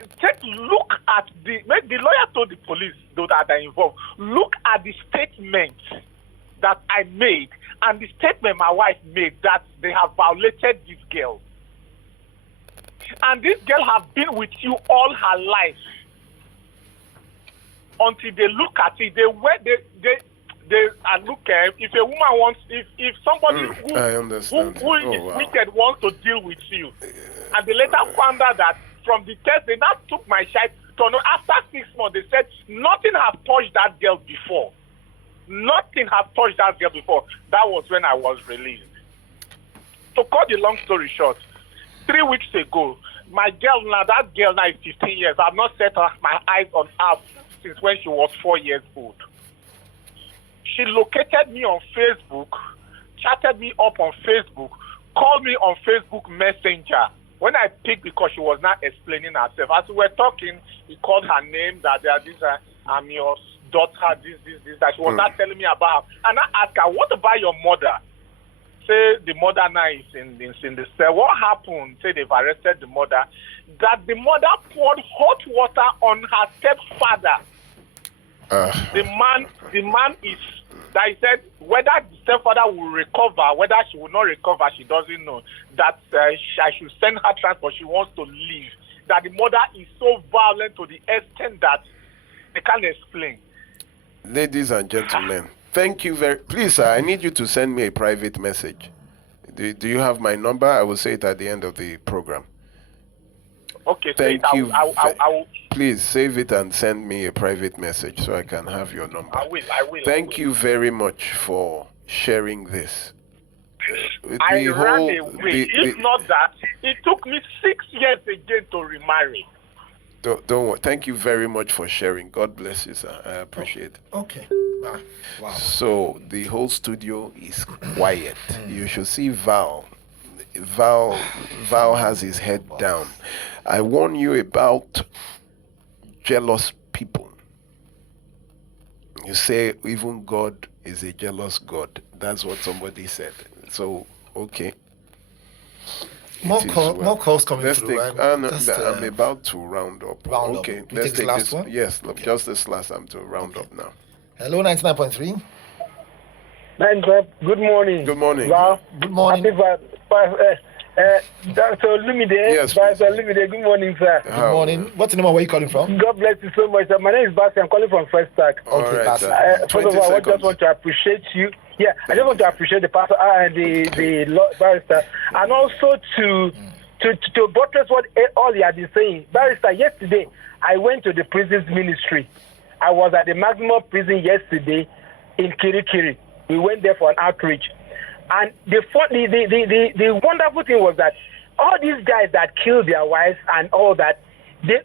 at the lawyer told the police, those that are involved, look at the statement that I made and the statement my wife made that they have violated this girl. And this girl has been with you all her life. Until they look at it, they look at if a woman wants, if somebody who is wicked wants to deal with you, and they later found out that from the test they now took my child to know after 6 months they said nothing has touched that girl before. Nothing has touched that girl before. That was when I was released. To cut the long story short, 3 weeks ago, that girl now is 15 years. I've not set my eyes on her since when she was 4 years old. She located me on Facebook, chatted me up on Facebook, called me on Facebook Messenger. When I picked because she was not explaining herself, as we were talking, he called her name, that I'm your daughter, this, that she was not telling me about. And I asked her, what about your mother? Say the mother now is in the cell. What happened? Say they've arrested the mother. That the mother poured hot water on her stepfather. The man is that he said whether the stepfather will recover, whether she will not recover, she doesn't know. That I should send her transport. She wants to leave. That the mother is so violent to the extent that they can't explain. Ladies and gentlemen, thank you very. Please, sir, I need you to send me a private message. Do you have my number? I will say it at the end of the program. Okay, thank so you. I will. Please save it and send me a private message so I can have your number. I will. Thank you very much for sharing this. I ran away. If not that, it took me 6 years again to remarry. Don't worry. Thank you very much for sharing. God bless you, sir. I appreciate it. Okay. Wow. So the whole studio is quiet. You should see Val. Val has his head down. I warn you about jealous people. You say even God is a jealous God. That's what somebody said. So, okay. More calls coming through. I'm about to round up. Okay, let's take last this one. Yes, just this last. I'm to round up now. Hello, 99.3. Good morning. Good morning. Wow. Good morning. Dr. Lumide. Yes, Dr. Lumide, good morning, sir. Good morning. What's the name of where you calling from? God bless you so much, sir. My name is Basti. I'm calling from First Stack. Okay, Basti. First of all, I just want to appreciate you. Yeah, I just want to appreciate the pastor and the barrister, and also to buttress what all you have been saying. Barrister, yesterday I went to the prisons ministry. I was at the maximum prison yesterday in Kirikiri. We went there for an outreach. And the wonderful thing was that all these guys that killed their wives and all that,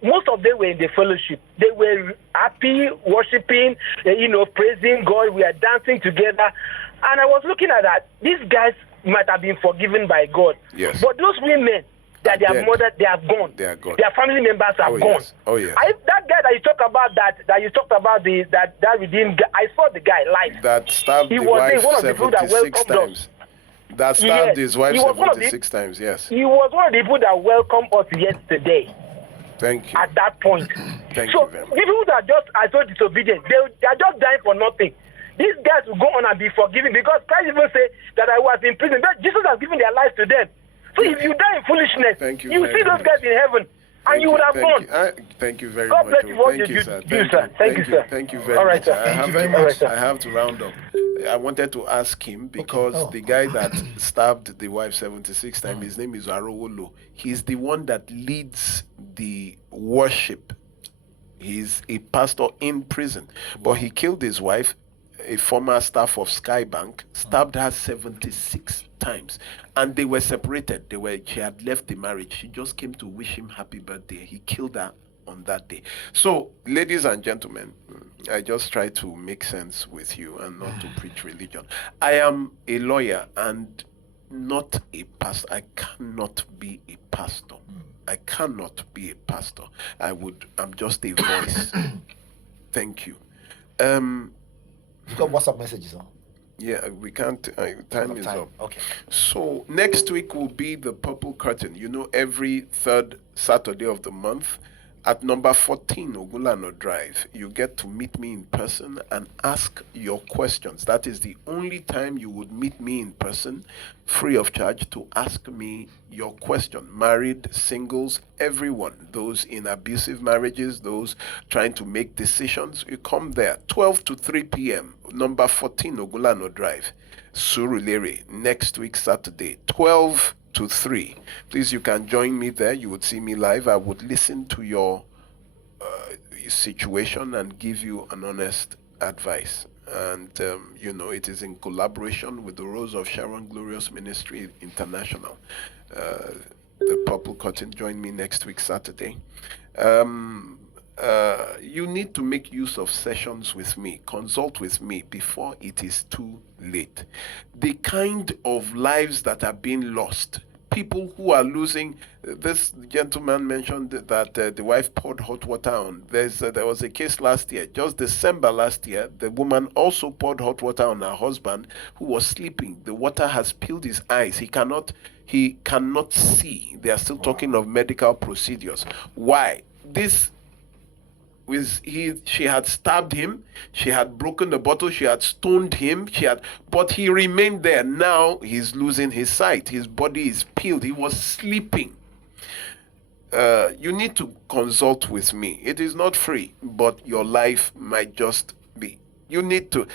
most of them were in the fellowship. They were happy, worshiping, praising God. We are dancing together. And I was looking at that. These guys might have been forgiven by God. Yes. But those women that they have murdered, they are gone. They are gone. Their family members are gone. Yes. Oh, yes. That guy that you talk about, that you talked about, that redeemed guy, I saw the guy live. That stabbed the wife 76 times. That stabbed his wife 76 times, yes. He was one of the people that welcomed us yesterday. Thank you. At that point. Thank you very much. People that are so disobedient, they are just dying for nothing. These guys will go on and be forgiven because Christ even say that I was in prison. But Jesus has given their lives to them. So if you die in foolishness, you see those guys in heaven. And you would have gone. Thank you very much. God bless you for thank you, sir. Thank you, sir. Thank you very All right, much. sir. Thank you very much. I have to round up. I wanted to ask him because the guy that stabbed the wife 76 times, his name is Arowolo. He's the one that leads the worship. He's a pastor in prison. But he killed his wife, a former staff of Skybank, stabbed her 76 times. And they were separated. She had left the marriage. She just came to wish him happy birthday. He killed her on that day. So, ladies and gentlemen, I just try to make sense with you and not to preach religion. I am a lawyer and not a pastor. I cannot be a pastor. I cannot be a pastor. I'm just a voice. Thank you. You've got WhatsApp messages on. Yeah, we can't. Time is up. Okay. So next week will be the Purple Curtain. Every third Saturday of the month at number 14 Ogulano Drive. You get to meet me in person and ask your questions. That is the only time you would meet me in person, free of charge, to ask me your question. Married, singles, everyone. Those in abusive marriages, those trying to make decisions. You come there, 12 to 3 p.m., number 14 Ogulano Drive, Surulere, next week Saturday, 12 to 3. Please, you can join me there. You would see me live. I would listen to your situation and give you an honest advice. And, it is in collaboration with the Rose of Sharon Glorious Ministry International. The Purple Curtain. Join me next week, Saturday. You need to make use of sessions with me. Consult with me before it is too late. The kind of lives that are being lost, people who are losing. This gentleman mentioned that the wife poured hot water on. There was a case last year, just December last year. The woman also poured hot water on her husband who was sleeping. The water has peeled his eyes. He cannot see. They are still talking of medical procedures. Why? This she had stabbed him, she had broken the bottle, she had stoned him, but he remained there. Now he's losing his sight. His body is peeled. He was sleeping. You need to consult with me. It is not free, but your life might just be. You need to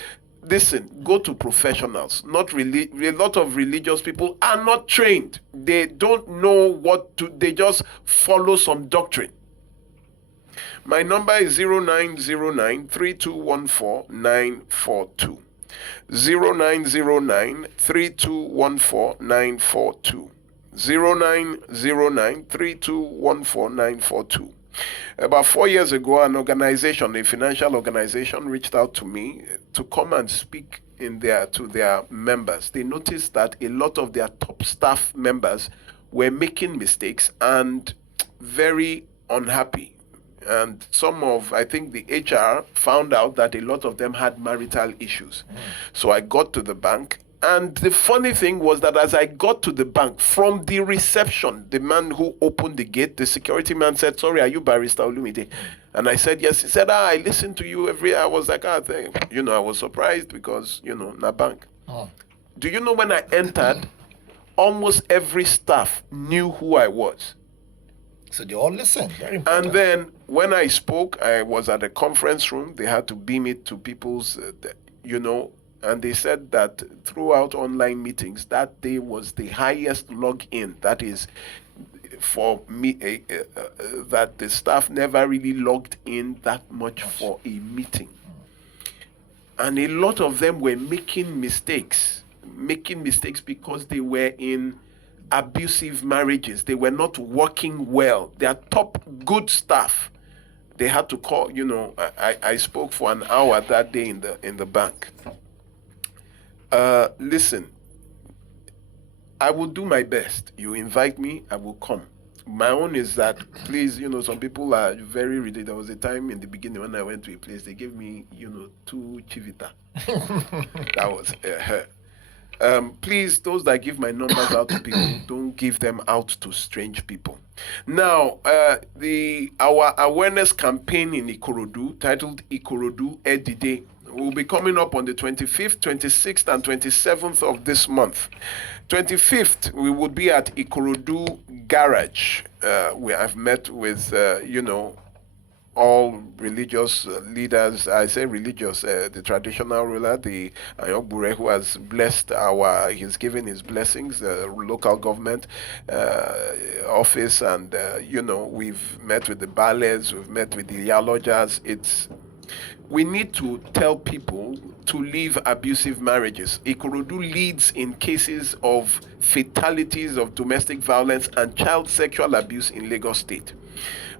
listen, go to professionals. A lot of religious people are not trained. They don't know what to, they just follow some doctrine. My number is 0909-3214-942. 0909-3214-942. 0909-3214-942. About 4 years ago, an organization, a financial organization, reached out to me to come and speak to their members. They noticed that a lot of their top staff members were making mistakes and very unhappy. And I think the HR found out that a lot of them had marital issues. So I got to the bank. And the funny thing was that as I got to the bank, from the reception, the man who opened the gate, the security man said, "Sorry, are you Barrister Olumide?" And I said, "Yes." He said, "I listen to you every." I was like, I was surprised because, na bank. Do you know when I entered, almost every staff knew who I was. So they all listened. Very important. And then when I spoke, I was at a conference room. They had to beam it to people's, and they said that throughout online meetings, that day was the highest login. That is, for me, that the staff never really logged in that much for a meeting. And a lot of them were making mistakes because they were in abusive marriages. They were not working well. They are top good staff. They had to call, I spoke for an hour that day in the bank. Listen, I will do my best. You invite me, I will come. My own is that, please, some people are very ridiculous. There was a time in the beginning when I went to a place, they gave me, 2 chivita. That was please, those that give my numbers out to people, don't give them out to strange people. Now, our awareness campaign in Ikorodu, titled Ikorodu Edide, will be coming up on the 25th, 26th, and 27th of this month. 25th, we would be at Ikorodu Garage, where I've met with, all religious leaders. I say religious, the traditional ruler, the Ayogbure, who has blessed he's given his blessings, the local government office, and, we've met with the Bales, we've met with the Yalojas. We need to tell people to leave abusive marriages. Ikorodu leads in cases of fatalities of domestic violence and child sexual abuse in Lagos State.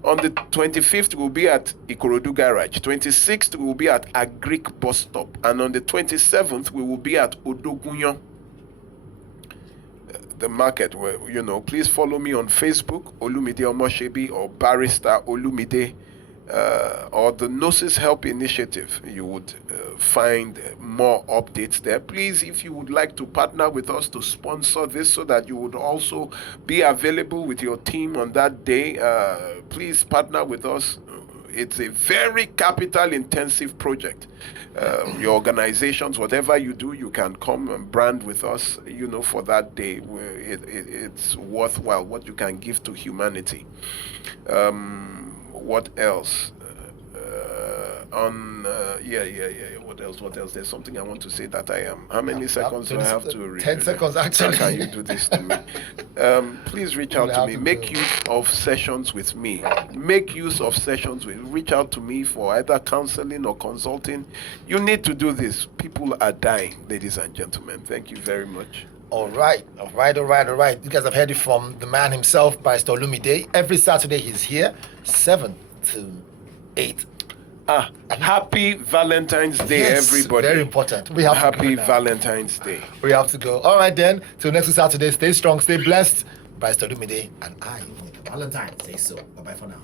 On the 25th, we'll be at Ikorodu Garage. 26th, we will be at Agric Bus Stop. And on the 27th, we will be at Odogunyo, the market, where, please follow me on Facebook, Olumide Omoshebi, or Barrister Olumide, or the Gnosis Help Initiative. You would find more updates there. Please, if you would like to partner with us to sponsor this so that you would also be available with your team on that day, please partner with us. It's a very capital intensive project. Your organizations, whatever you do, you can come and brand with us, for that day. Where it's worthwhile what you can give to humanity. What else? What else? There's something I want to say that I am. How many seconds do I have to 10 seconds, actually. How can you do this to me? Please reach out to me. Make use of sessions with me. Reach out to me for either counseling or consulting. You need to do this. People are dying, ladies and gentlemen. Thank you very much. All right. You guys have heard it from the man himself, Barrister Olumide. Every Saturday he's here, 7 to 8. Happy Valentine's Day, everybody. Very important. We have Happy Valentine's Day. We have to go. All right, then. Till next Saturday, stay strong, stay blessed. Barrister Olumide and I, Valentine, say so. Bye-bye for now.